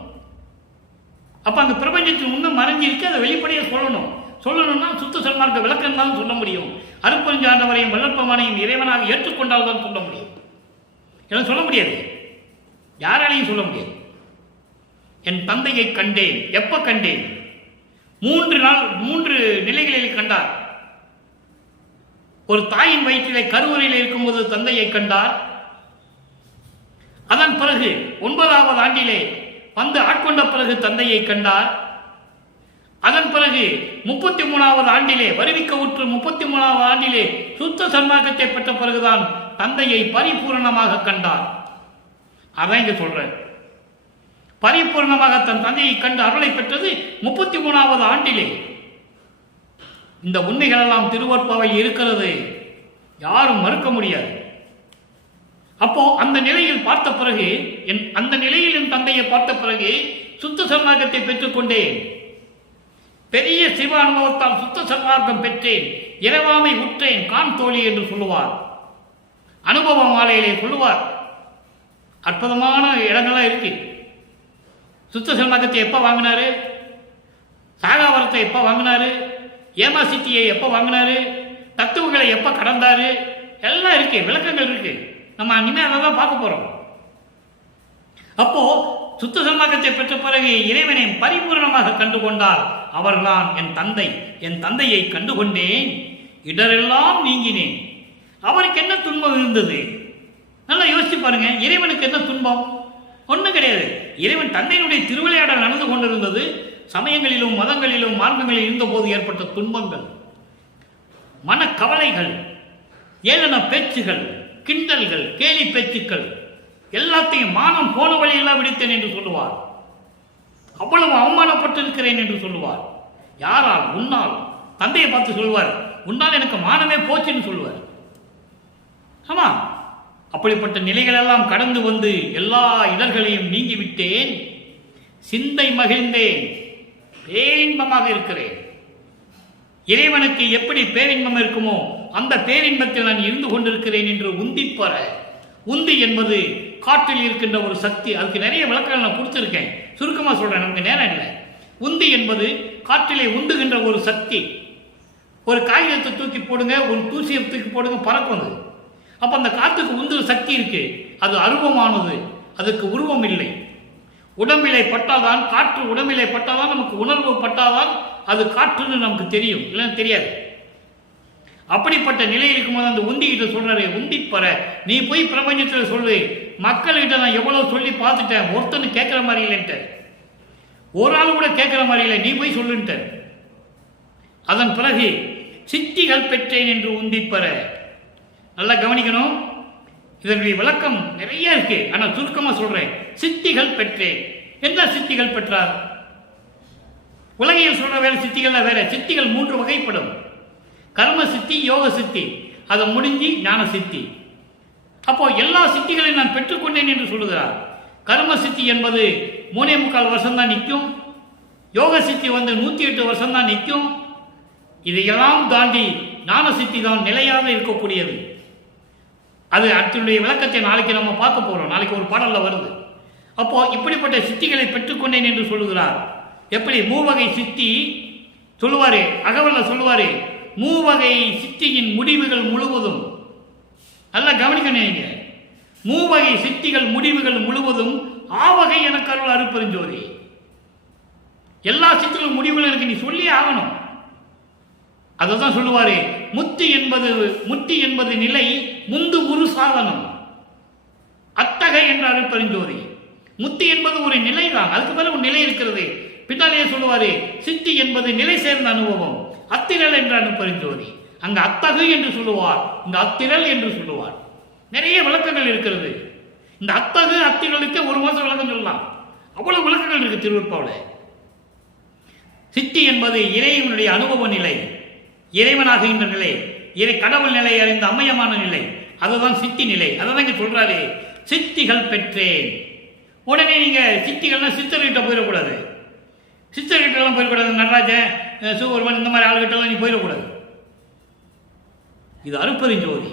அப்ப அந்த பிரபஞ்சத்தின் இன்னும் மறைஞ்சிருக்கு, அதை வெளிப்படையாக சொல்லணும்னா சுத்த சன்மார்க்க விளக்கம் தான் சொல்ல முடியும். அருட்பெருஞ்சாண்டவரையும் வல்லற்பமானையும் இறைவனாக ஏற்றுக்கொண்டால் தான் சொல்ல முடியும். எல்லாம் சொல்ல முடியாது, யாராலையும் சொல்ல முடியாது. என் தந்தையை கண்டேன். எப்ப கண்டேன்? 3 நிலைகளில் கண்டார். ஒரு தாயின் வயிற்றிலே கருவறையில் இருக்கும்போது தந்தையை கண்டார். அதன் பிறகு 9வது ஆண்டிலே ஆட்கொண்ட பிறகு தந்தையை கண்டார். அதன் பிறகு 33வது ஆண்டிலே வருவிக்க உற்று 33வது ஆண்டிலே சுத்த சன்மார்க்கத்தை பெற்ற பிறகுதான் தந்தையை பரிபூரணமாக கண்டார். அதான் இங்க சொல்றேன். பரிபூர்ணமாக தன் தந்தையை கண்டு அருளை பெற்றது 33வது ஆண்டிலே. இந்த உண்மைகள் எல்லாம் திருவற்பாவையில் இருக்கிறது, யாரும் மறுக்க முடியாது. அப்போ அந்த நிலையில் பார்த்த பிறகு, அந்த நிலையில் என் தந்தையை பார்த்த பிறகு சுத்த சன்மார்க்கத்தை பெற்றுக்கொண்டேன். பெரிய சிவ அனுபவத்தால் சுத்த சன்மார்க்கம் பெற்றேன், இரவாமை உற்றேன் கான் தோழி என்று சொல்லுவார். அனுபவ மாலையிலே சொல்லுவார். அற்புதமான இடங்கள்லாம் இருக்கு. சுத்த சன்மார்க்கத்தை எப்போ வாங்கினாரு? சாகாவரத்தை எப்போ வாங்கினாரு? ஏமா சிட்டியை எப்போ வாங்கினாரு? தத்துவங்களை எப்போ கடந்தாரு? எல்லாம் இருக்கு, விளக்கங்கள் இருக்கு. நம்ம இனிமேல் அதை தான் பார்க்க போறோம். அப்போ சுத்த சன்மார்க்கத்தை பெற்ற பிறகு இறைவனை பரிபூர்ணமாக கண்டு கொண்டார். அவர்தான் என் தந்தை. என் தந்தையை கண்டுகொண்டேன், இடரெல்லாம் நீங்கினேன். அவருக்கு என்ன துன்பம் இருந்தது? நல்லா யோசிச்சு பாருங்க. இறைவனுக்கு என்ன துன்பம்? ஒன்றும் கிடையாது. இறைவன் தந்தையினுடைய திருவிளையாடல் நடந்து கொண்டிருந்தது. சமயங்களிலும் மதங்களிலும் மார்க்கங்களில் இருந்த போது ஏற்பட்ட துன்பங்கள், மனக்கவலைகள், ஏளன பேச்சுகள், கிண்டல்கள், கேலி பேச்சுக்கள், எல்லாத்தையும் மானம் போன வழியெல்லாம் விடுத்தேன் என்று சொல்லுவார். அவ்வளவு அவமானப்பட்டிருக்கிறேன் என்று சொல்லுவார். யாரால்? உன்னால். தந்தையை பார்த்து சொல்வார், உன்னால் எனக்கு மானமே போச்சுன்னு சொல்லுவார். ஆமா, அப்படிப்பட்ட நிலைகளெல்லாம் கடந்து வந்து எல்லா இடர்களையும் நீங்கிவிட்டேன். சிந்தை மகிழ்ந்தேன், பேரின்பமாக இருக்கிறேன். இறைவனுக்கு எப்படி பேரின்பம் இருக்குமோ அந்த பேரின்பத்தில் நான் இருந்து கொண்டிருக்கிறேன் என்று உந்திப்பற. உந்தி என்பது காற்றில் இருக்கின்ற ஒரு சக்தி. அதுக்கு நிறைய விளக்கங்கள் நான் கொடுத்துருக்கேன், சுருக்கமாக சொல்றேன், நமக்கு நேரம் இல்லை. உந்தி என்பது காற்றிலே உந்துகின்ற ஒரு சக்தி. ஒரு காகிதத்தை தூக்கி போடுங்க, ஒரு தூசியை தூக்கி போடுங்க, பறக்கும். அப்ப அந்த காற்றுக்கு உந்துற சக்தி இருக்கு. அது அருவமானது, அதுக்கு உருவம் இல்லை. உடம்பிலை பட்டாதான், காற்று உடம்பிலை பட்டாதான், நமக்கு உணர்வு பட்டாதான் அது காற்றுன்னு நமக்கு தெரியும், இல்லைன்னு தெரியாது. அப்படிப்பட்ட நிலை இருக்கும்போது அந்த உந்திக்கிட்ட சொல்றாரு, உந்திப்பற நீ போய் பிரபஞ்சத்தில் சொல்லு. மக்கள்கிட்ட நான் எவ்வளவு சொல்லி பார்த்துட்டேன், ஒருத்தனு கேட்கிற மாதிரி இல்லைன்ட்டு, ஒரு ஆள் கூட கேட்கிற மாதிரி இல்லை, நீ போய் சொல்லுன்ட்ட. அதன் பிறகு சித்திகள் பெற்றேன் என்று உந்திப்பற. நல்லா கவனிக்கணும், இதனுடைய விளக்கம் நிறைய இருக்கு. ஆனால் சுருக்கமா சொல்றேன். சித்திகள் பெற்றேன். என்ன சித்திகள் பெற்றார்? உலகில் சொல்ற வேற சித்திகள் வேற. சித்திகள் 3 வகைப்படும். கர்ம சித்தி, யோக சித்தி, அதை முடிஞ்சு ஞான சித்தி. அப்போ எல்லா சித்திகளையும் நான் பெற்றுக்கொண்டேன் என்று சொல்லுகிறார். கர்ம சித்தி என்பது 3.25 வருஷம் தான் நிற்கும். யோக சித்தி 108 வருஷம் தான் நிற்கும். இதையெல்லாம் தாண்டி ஞான சித்தி தான் நிலையாக இருக்கக்கூடியது. அது அதனுடைய விளக்கத்தை நாளைக்கு நம்ம பார்க்க போறோம். நாளைக்கு ஒரு பாடல்ல வருது. அப்போ இப்படிப்பட்ட சித்திகளை பெற்றுக்கொண்டேன் என்று சொல்லுகிறார். எப்படி? மூவகை சித்தி சொல்லுவாரு, அகவல்ல சொல்லுவாரு, மூவகை சித்தியின் முடிவுகள் முழுவதும். நல்லா கவனிக்கணும். மூவகை சித்திகள் முடிவுகள் முழுவதும் ஆவகை எனக்கு அருள் அருட்பெருஞ்சோதி. எல்லா சித்திகள் முடிவுகளும் இருக்கு, நீ சொல்லி ஆகணும். அதான் சொல்லுவாரு, முத்தி என்பது நிலை, முந்து உரு சாதனம், அத்தகை என்ற அருட்பெருஞ்சோதி. முத்தி என்பது ஒரு நிலை தான், அதுக்கு மேல ஒரு நிலை இருக்கிறது. பின்னாலேயே சொல்லுவாரு, சித்தி என்பது நிலை சேர்ந்த அனுபவம், அத்திரல் என்ற அனுப்பெருஞ்சோதி. அங்க அத்தகு என்று சொல்லுவார், இங்க அத்திரல் என்று சொல்லுவார். நிறைய விளக்கங்கள் இருக்கிறது. இந்த அத்தகு அத்திரலுக்கு ஒரு மாசம் விளக்கம் சொல்லலாம், அவ்வளவு விளக்கங்கள் இருக்கு திருவருட்பாவுல. சித்தி என்பது இறைவனுடைய அனுபவ நிலை, இறைவனாகின்ற நிலை, கடவுள் நிலை அறிந்த அம்மையமான நிலை, அதுதான் சித்தி நிலை. அதான் இங்க சொல்றாரு, சித்திகள் பெற்றேன். உடனே நீங்க சித்திகள்னா சித்தர்கிட்ட போயிடக்கூடாது, சித்தர்கிட்ட எல்லாம் போயிடக்கூடாது, நடராஜன் சூவர்வன் இந்த மாதிரி ஆளுகிட்ட எல்லாம் நீ போயிடக்கூடாது. இது அருட்பெருஞ்சோதி,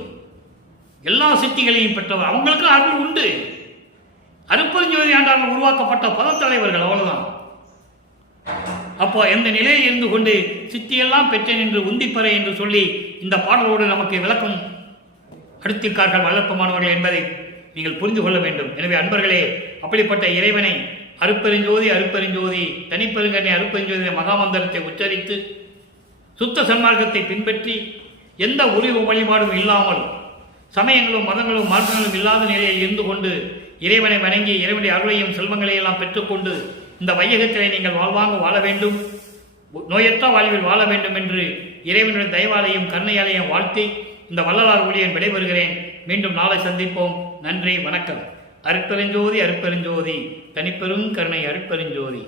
எல்லா சித்திகளையும் பெற்றவர், அவங்களுக்கு அருள் உண்டு. அருட்பெருஞ்சோதி ஆண்டார்கள் உருவாக்கப்பட்ட பதத்தலைவர்கள், அவ்வளவுதான். அப்போ எந்த நிலையில் இருந்து கொண்டு சித்தியெல்லாம் பெற்றேன் என்று உந்திப்பறை என்று சொல்லி இந்த பாடலோடு நமக்கு விளக்கம் அடுத்திருக்கார்கள் வல்லப்பமானவர்கள் என்பதை நீங்கள் புரிந்து கொள்ள வேண்டும். எனவே அன்பர்களே, அப்படிப்பட்ட இறைவனை அருட்பெருஞ்சோதி அருட்பெருஞ்சோதி தனிப்பெருங்கனை அருட்பெருஞ்சோதி மகாமந்திரத்தை உச்சரித்து சுத்த சன்மார்க்கத்தை பின்பற்றி எந்த உருவ வழிபாடும் இல்லாமல் சமயங்களும் மதங்களும் மார்க்கங்களும் இல்லாத நிலையில் இருந்து கொண்டு இறைவனை வணங்கி இறைவனுடைய அருளையும் செல்வங்களையும் எல்லாம் பெற்றுக்கொண்டு இந்த வையகத்திலே நீங்கள் வாழ்வாங்க வாழ வேண்டும், நோயற்ற வாழ்வில் வாழ வேண்டும் என்று இறைவனுடைய தயவாலையும் கருணையாலையும் வாழ்த்தி இந்த வள்ளலார் ஊழியன் விடைபெறுகிறேன். மீண்டும் நாளை சந்திப்போம். நன்றி, வணக்கம். அருட்பெருஞ்சோதி அருட்பெருஞ்சோதி தனிப்பெரும் கருணை அருட்பெருஞ்சோதி.